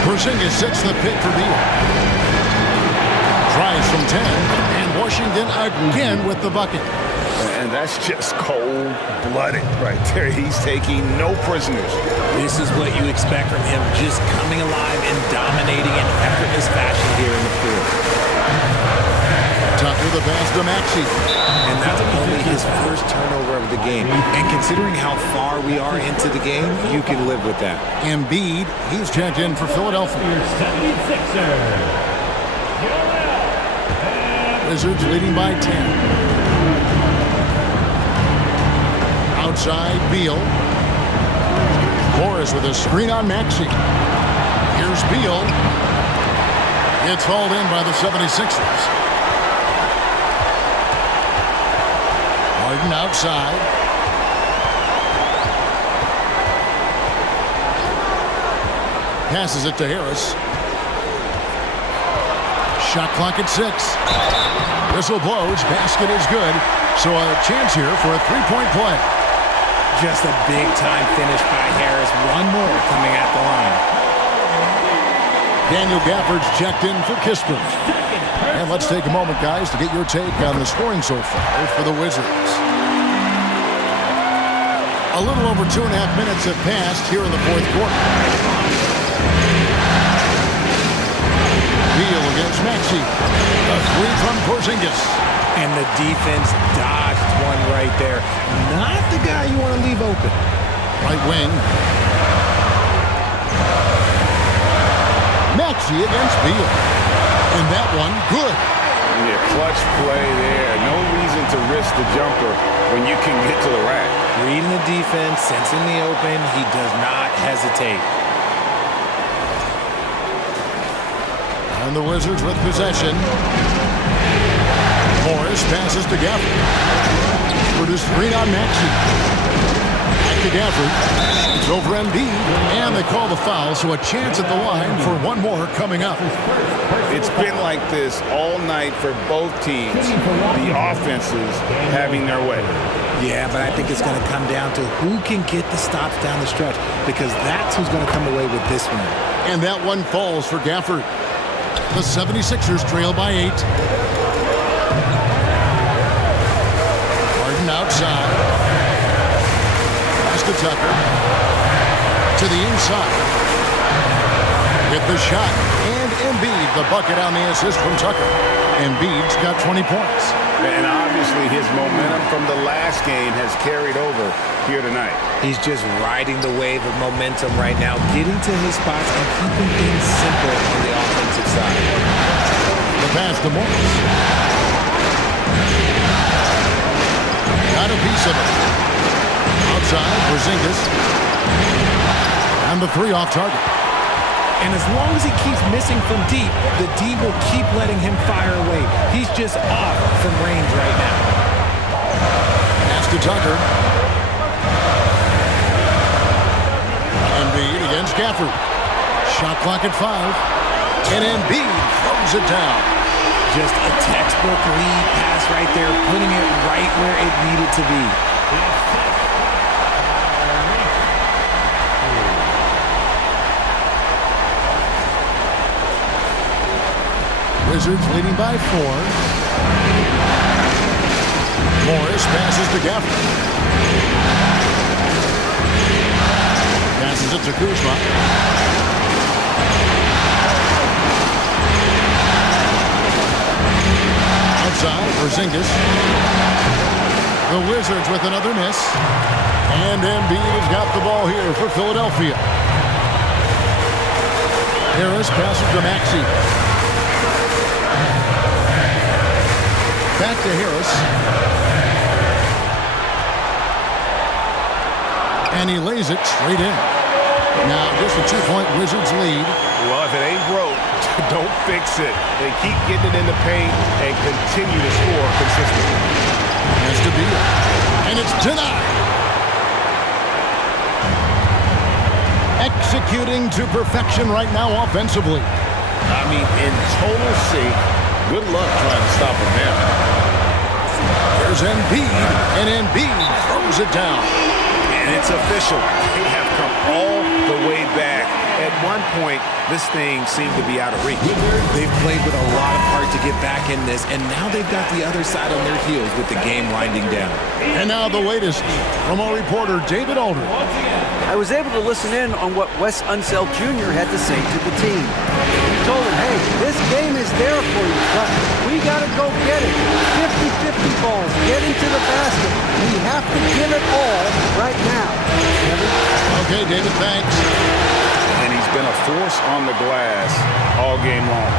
Porzingis sets the pick for Beal. Tries from 10, and Washington again with the bucket. And that's just cold-blooded right there. He's taking no prisoners. This is what you expect from him, just coming alive and dominating in effortless fashion here in the fourth. Tucker the pass to Maxey. And that's only his first turnover of the game. And considering how far we are into the game, you can live with that. Embiid, he's checked in for Philadelphia. Your 76ers. Wizards leading by 10. Outside, Beal. Morris with a screen on Maxey. Here's Beal. It's hauled in by the 76ers. Harden outside. Passes it to Harris. Shot clock at 6. Whistle blows. Basket is good. So a chance here for a three-point play. Just a big-time finish by Harris. One more coming at the line. Daniel Gafford's checked in for Kispert. And let's take a moment, guys, to get your take on the scoring so far for the Wizards. A little over 2.5 minutes have passed here in the fourth quarter. Beal against Maxey. A three from Porzingis. And the defense dodged one right there. Not the guy you want to leave open. Right wing. Maxey against Beal. And that one, good. Yeah, clutch play there. No reason to risk the jumper when you can get to the rack. Reading the defense, sensing the open, he does not hesitate. And the Wizards with possession. Morris passes to Gafford. Produced screen on Maxey. Back to Gafford. It's over Embiid. And they call the foul, so a chance at the line for one more coming up. It's been like this all night for both teams. The offenses having their way. Yeah, but I think it's going to come down to who can get the stops down the stretch, because that's who's going to come away with this one. And that one falls for Gafford. The 76ers trail by 8. Harden outside. Pass to Tucker. To the inside. With the shot. And Embiid, the bucket on the assist from Tucker. Embiid's got 20 points. And obviously his momentum from the last game has carried over here tonight. He's just riding the wave of momentum right now, getting to his spots and keeping things simple on the offensive side. The pass to Morris. Got a piece of it. Outside, Porzingis. And the three off target. And as long as he keeps missing from deep, the D will keep letting him fire away. He's just off from range right now. Pass to Tucker. Embiid against Gafford. Shot clock at 5. And Embiid throws it down. Just a textbook lead pass right there, putting it right where it needed to be. Wizards leading by 4. Morris passes to Gafford. Passes it to Kuzma. Outside, Porzingis. The Wizards with another miss. And Embiid has got the ball here for Philadelphia. Harris passes to Maxey. Back to Harris. And he lays it straight in. Now just a 2-point Wizards lead. Well, if it ain't broke, don't fix it. They keep getting it in the paint and continue to score consistently. Has to be it. And it's denied. Executing to perfection right now offensively. I mean, in total sync. Good luck trying to stop him now. There's Embiid, and Embiid throws it down. And it's official. They have come all the way back. At one point, this thing seemed to be out of reach. They've played with a lot of heart to get back in this, and now they've got the other side on their heels with the game winding down. And now the latest from our reporter, David Aldridge. I was able to listen in on what Wes Unseld Jr. had to say to the team. He told him, hey, this game is there for you, but we got to go get it. 50-50 balls, get into the basket. We have to give it all right now. Kevin? Okay, David, thanks. And he's been a force on the glass all game long.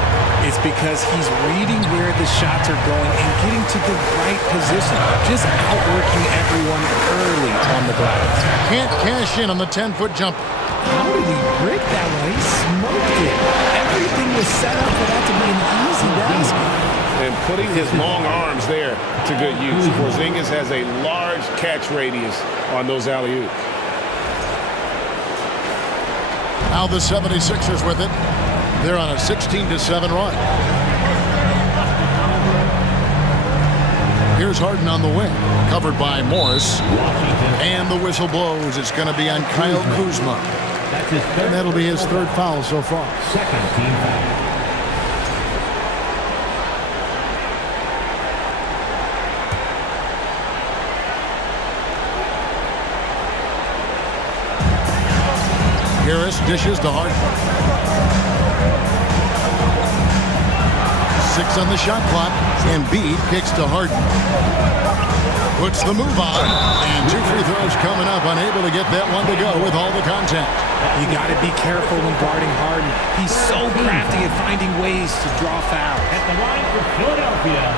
It's because he's reading where the shots are going and getting to the right position. Just outworking everyone early on the glass. Can't cash in on the 10-foot jumper. How did he break that one? He smoked it. Everything was set up for that to be putting his long arms there to good use. Porzingis has a large catch radius on those alley-oops. Now the 76ers with it. They're on a 16-7 run. Here's Harden on the wing, covered by Morris. And the whistle blows. It's going to be on Kyle Kuzma. And that'll be his third foul so far. Second team foul. Harris dishes to Harden. 6 on the shot clock. Embiid kicks to Harden. Puts the move on. And 2 free throws coming up. Unable to get that one to go with all the contact. You got to be careful when guarding Harden. He's so crafty at finding ways to draw foul. At the line for Philadelphia.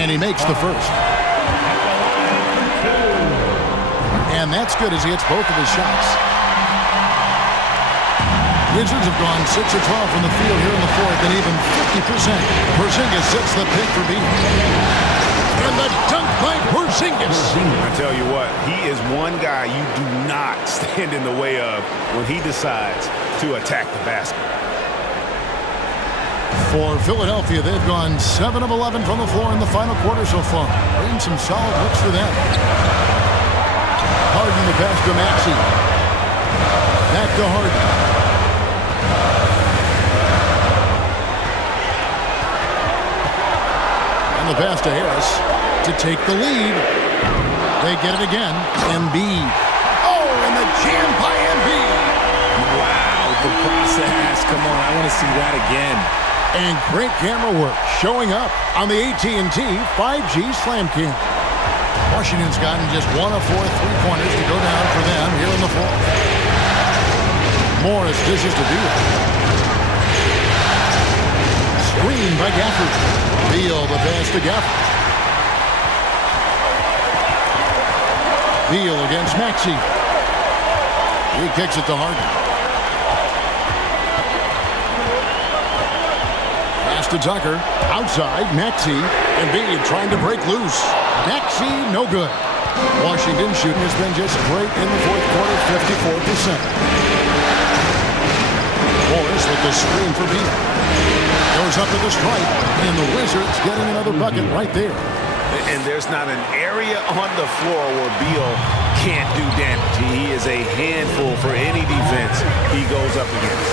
And he makes the first. At the line for 2. And that's good as he hits both of his shots. Wizards have gone 6 of 12 from the field here in the fourth, and even 50%. Porzingis sets the pick for B. And the dunk by Porzingis. I tell you what, he is one guy you do not stand in the way of when he decides to attack the basket. For Philadelphia, they've gone 7 of 11 from the floor in the final quarter so far. Bring some solid looks for them. Harden the pass to Maxey. Back to Harden. And the pass to Harris to take the lead. They get it again. Embiid. Oh, and the jam by Embiid. Wow, the process. Come on, I want to see that again. And great camera work showing up on the AT&T 5G Slam Cam. Washington's gotten just 1 of 4 3-pointers to go down for them here in the fourth. Morris dishes to Beal. Screen by Gafford. Beal the pass to Gafford. Beal against Maxey. He kicks it to Harden. Pass to Tucker. Outside, Maxey. And Beal trying to break loose. Maxey, no good. Washington shooting has been just great in the fourth quarter, 54%. Morris with the screen for Beal. Goes up to the stripe, and the Wizards getting another bucket right there. And there's not an area on the floor where Beal can't do damage. He is a handful for any defense he goes up against.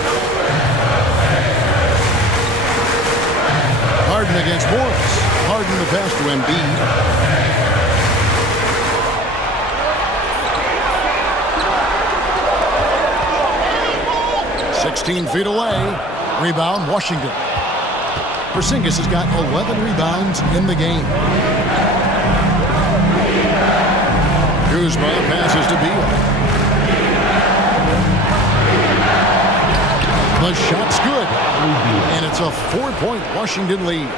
Harden against Morris. Harden the pass to Embiid. "16 feet away. Rebound, Washington. Porzingis has got 11 rebounds in the game. Kuzma passes to Beal. The shot's good. And it's a 4-point Washington lead.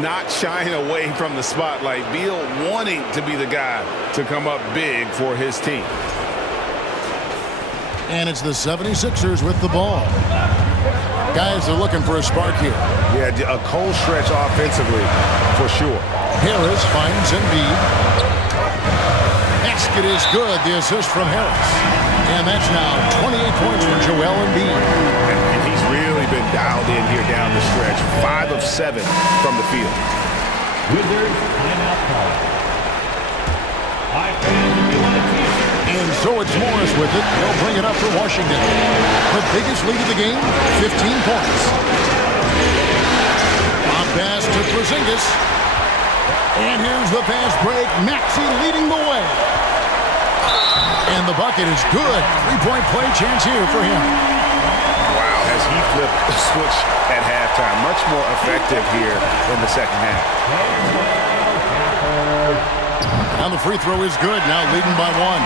Not shying away from the spotlight. Beal wanting to be the guy to come up big for his team. And it's the 76ers with the ball. Guys are looking for a spark here. Yeah, a cold stretch offensively, for sure. Harris finds Embiid. Basket is good. The assist from Harris. And that's now 28 points for Joel Embiid. And he's really been dialed in here down the stretch. 5 of 7 from the field. Wizards timeout call. All right, fans, if you want to keep it. And so it's Morris with it. They'll bring it up for Washington. The biggest lead of the game, 15 points. A pass to Porzingis. And here's the fast break. Maxey leading the way. And the bucket is good. 3-point play chance here for him. Wow, as he flipped the switch at halftime. Much more effective here in the second half. Now the free throw is good. Now leading by 1.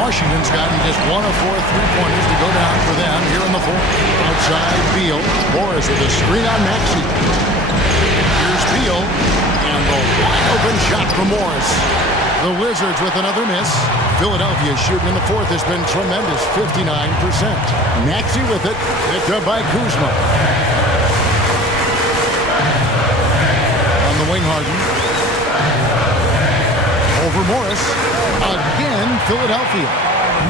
Washington's gotten just 1 of 4 3-pointers to go down for them here in the fourth. Outside, Beal. Morris with a screen on Maxey. Here's Beal. And the wide-open shot from Morris. The Wizards with another miss. Philadelphia's shooting in the fourth has been tremendous, 59%. Maxey with it. Picked up by Kuzma. the wing, Harden. Over Morris. Again, Philadelphia.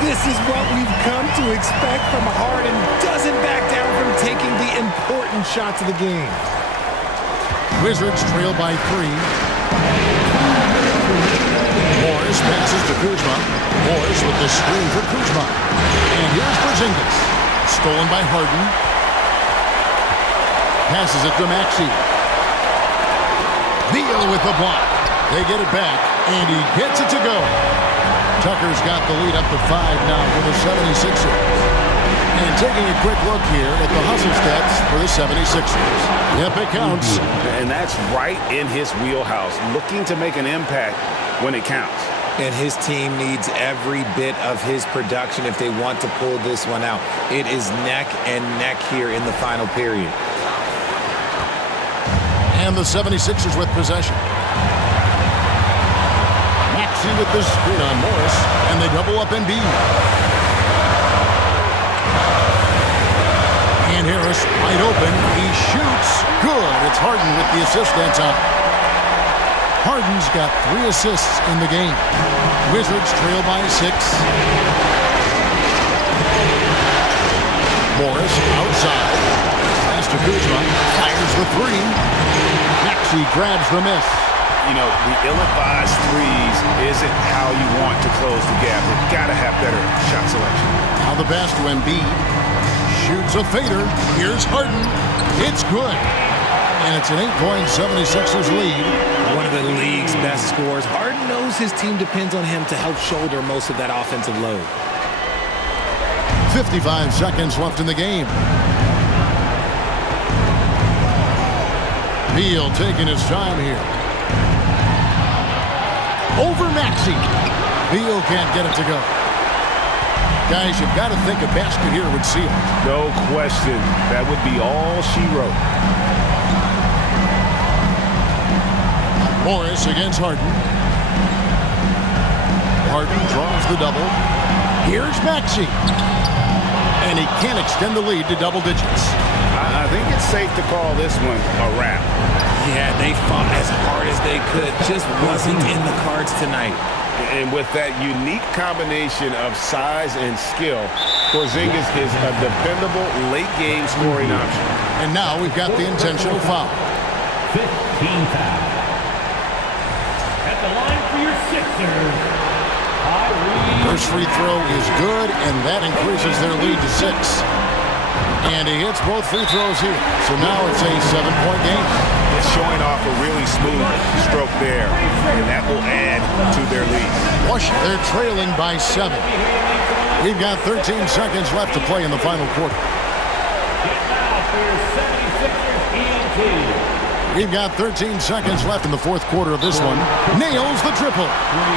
This is what we've come to expect from Harden. Doesn't back down from taking the important shots of the game. Wizards trail by 3. Morris passes to Kuzma. Morris with the screen for Kuzma. And here's Porzingis. Stolen by Harden. Passes it to Maxey. Beal with the block. They get it back, and he gets it to go. Tucker's got the lead up to 5 now for the 76ers. And taking a quick look here at the hustle stats for the 76ers. Yep, it counts. And that's right in his wheelhouse, looking to make an impact when it counts. And his team needs every bit of his production if they want to pull this one out. It is neck and neck here in the final period. And the 76ers with possession. Maxey with the screen on Morris, and they double up Embiid. And Harris wide open. He shoots. Good. It's Harden with the assist that time. Harden's got 3 assists in the game. Wizards trail by 6. Morris outside. Pass to Kuzma. Fires the 3. Maxey grabs the miss. You know, the ill-advised threes isn't how you want to close the gap. You've got to have better shot selection. Now the pass to Embiid. Shoots a fader. Here's Harden. It's good. And it's an 8-point 76ers lead. One of the league's best scorers. Harden knows his team depends on him to help shoulder most of that offensive load. 55 seconds left in the game. Beal taking his time here. Over Maxey. Beal can't get it to go. Guys, you've got to think a basket here would seal. No question. That would be all she wrote. Morris against Harden. Harden draws the double. Here's Maxey. And he can't extend the lead to double digits. I think it's safe to call this one a wrap. Yeah, they fought as hard as they could. Just wasn't in the cards tonight. And with that unique combination of size and skill, Porzingis is a dependable late-game scoring option. And now we've got the intentional foul. 15 foul. At the line for your Sixers, first free throw is good, and that increases their lead to 6. And he hits both free throws here. So now it's a 7-point game. It's showing off a really smooth stroke there, and that will add to their lead. They're trailing by 7. We've got 13 seconds left to play in the final quarter. We've got 13 seconds left in the fourth quarter of this one. Nails the triple.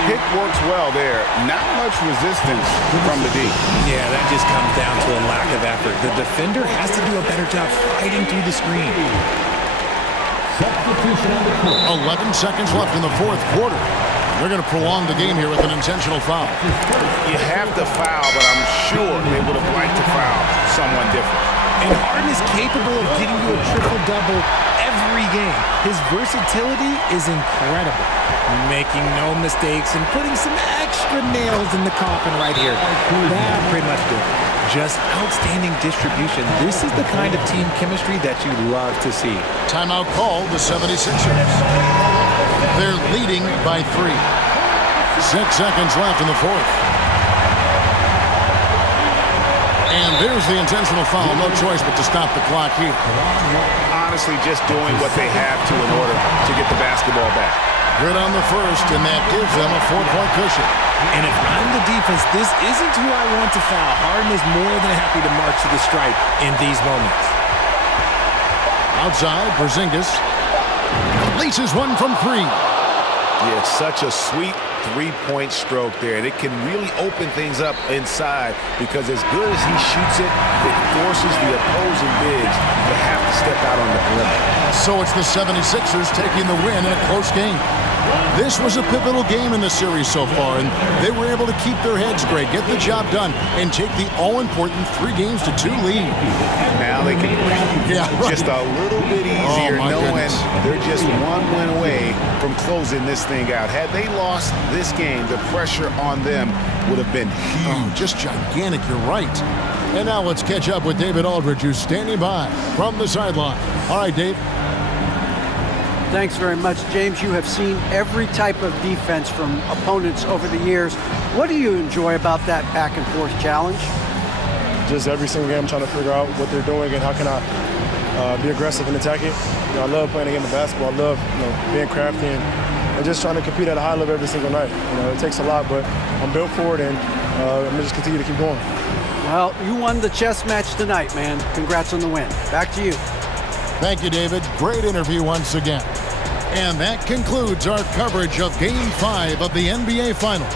Pick works well there. Not much resistance from the D. Yeah, that just comes down to a lack of effort. The defender has to do a better job fighting through the screen. 11 seconds left in the fourth quarter. They're going to prolong the game here with an intentional foul. You have to foul, but I'm sure they would have liked to foul someone different. And Harden is capable of getting you a triple-double every game. His versatility is incredible. Making no mistakes and putting some extra nails in the coffin right here. That pretty much did it. Just outstanding distribution. This is the kind of team chemistry that you love to see. Timeout called the 76ers. They're leading by 3. 6 seconds left in the fourth. And there's the intentional foul. No choice but to stop the clock here. Honestly, just doing what they have to in order to get the basketball back. Good on the first, and that gives them a 4-point cushion. And if I'm the defense, this isn't who I want to foul. Harden is more than happy to march to the stripe in these moments. Outside, Porzingis laces one from 3. Yeah, it's such a sweet 3-point stroke there, and it can really open things up inside because as good as he shoots it, it forces the opposing bigs to have to step out on the perimeter. So it's the 76ers taking the win in a close game. This was a pivotal game in the series so far, and they were able to keep their heads straight, get the job done, and take the all-important 3-2 lead. Now they can breathe just a little bit easier, knowing they're just one win away from closing this thing out. Had they lost this game, the pressure on them would have been huge. Just gigantic, you're right. And now let's catch up with David Aldridge, who's standing by from the sideline. All right, Dave. Thanks very much, James. You have seen every type of defense from opponents over the years. What do you enjoy about that back-and-forth challenge? Just every single game, I'm trying to figure out what they're doing and how can I be aggressive and attack it. I love playing against the basketball. I love being crafty and just trying to compete at a high level every single night. It takes a lot, but I'm built for it, and I'm going to just continue to keep going. Well, you won the chess match tonight, man. Congrats on the win. Back to you. Thank you, David. Great interview once again. And that concludes our coverage of Game 5 of the NBA Finals.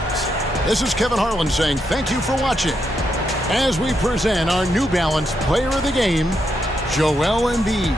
This is Kevin Harlan saying thank you for watching as we present our New Balance Player of the Game, Joel Embiid.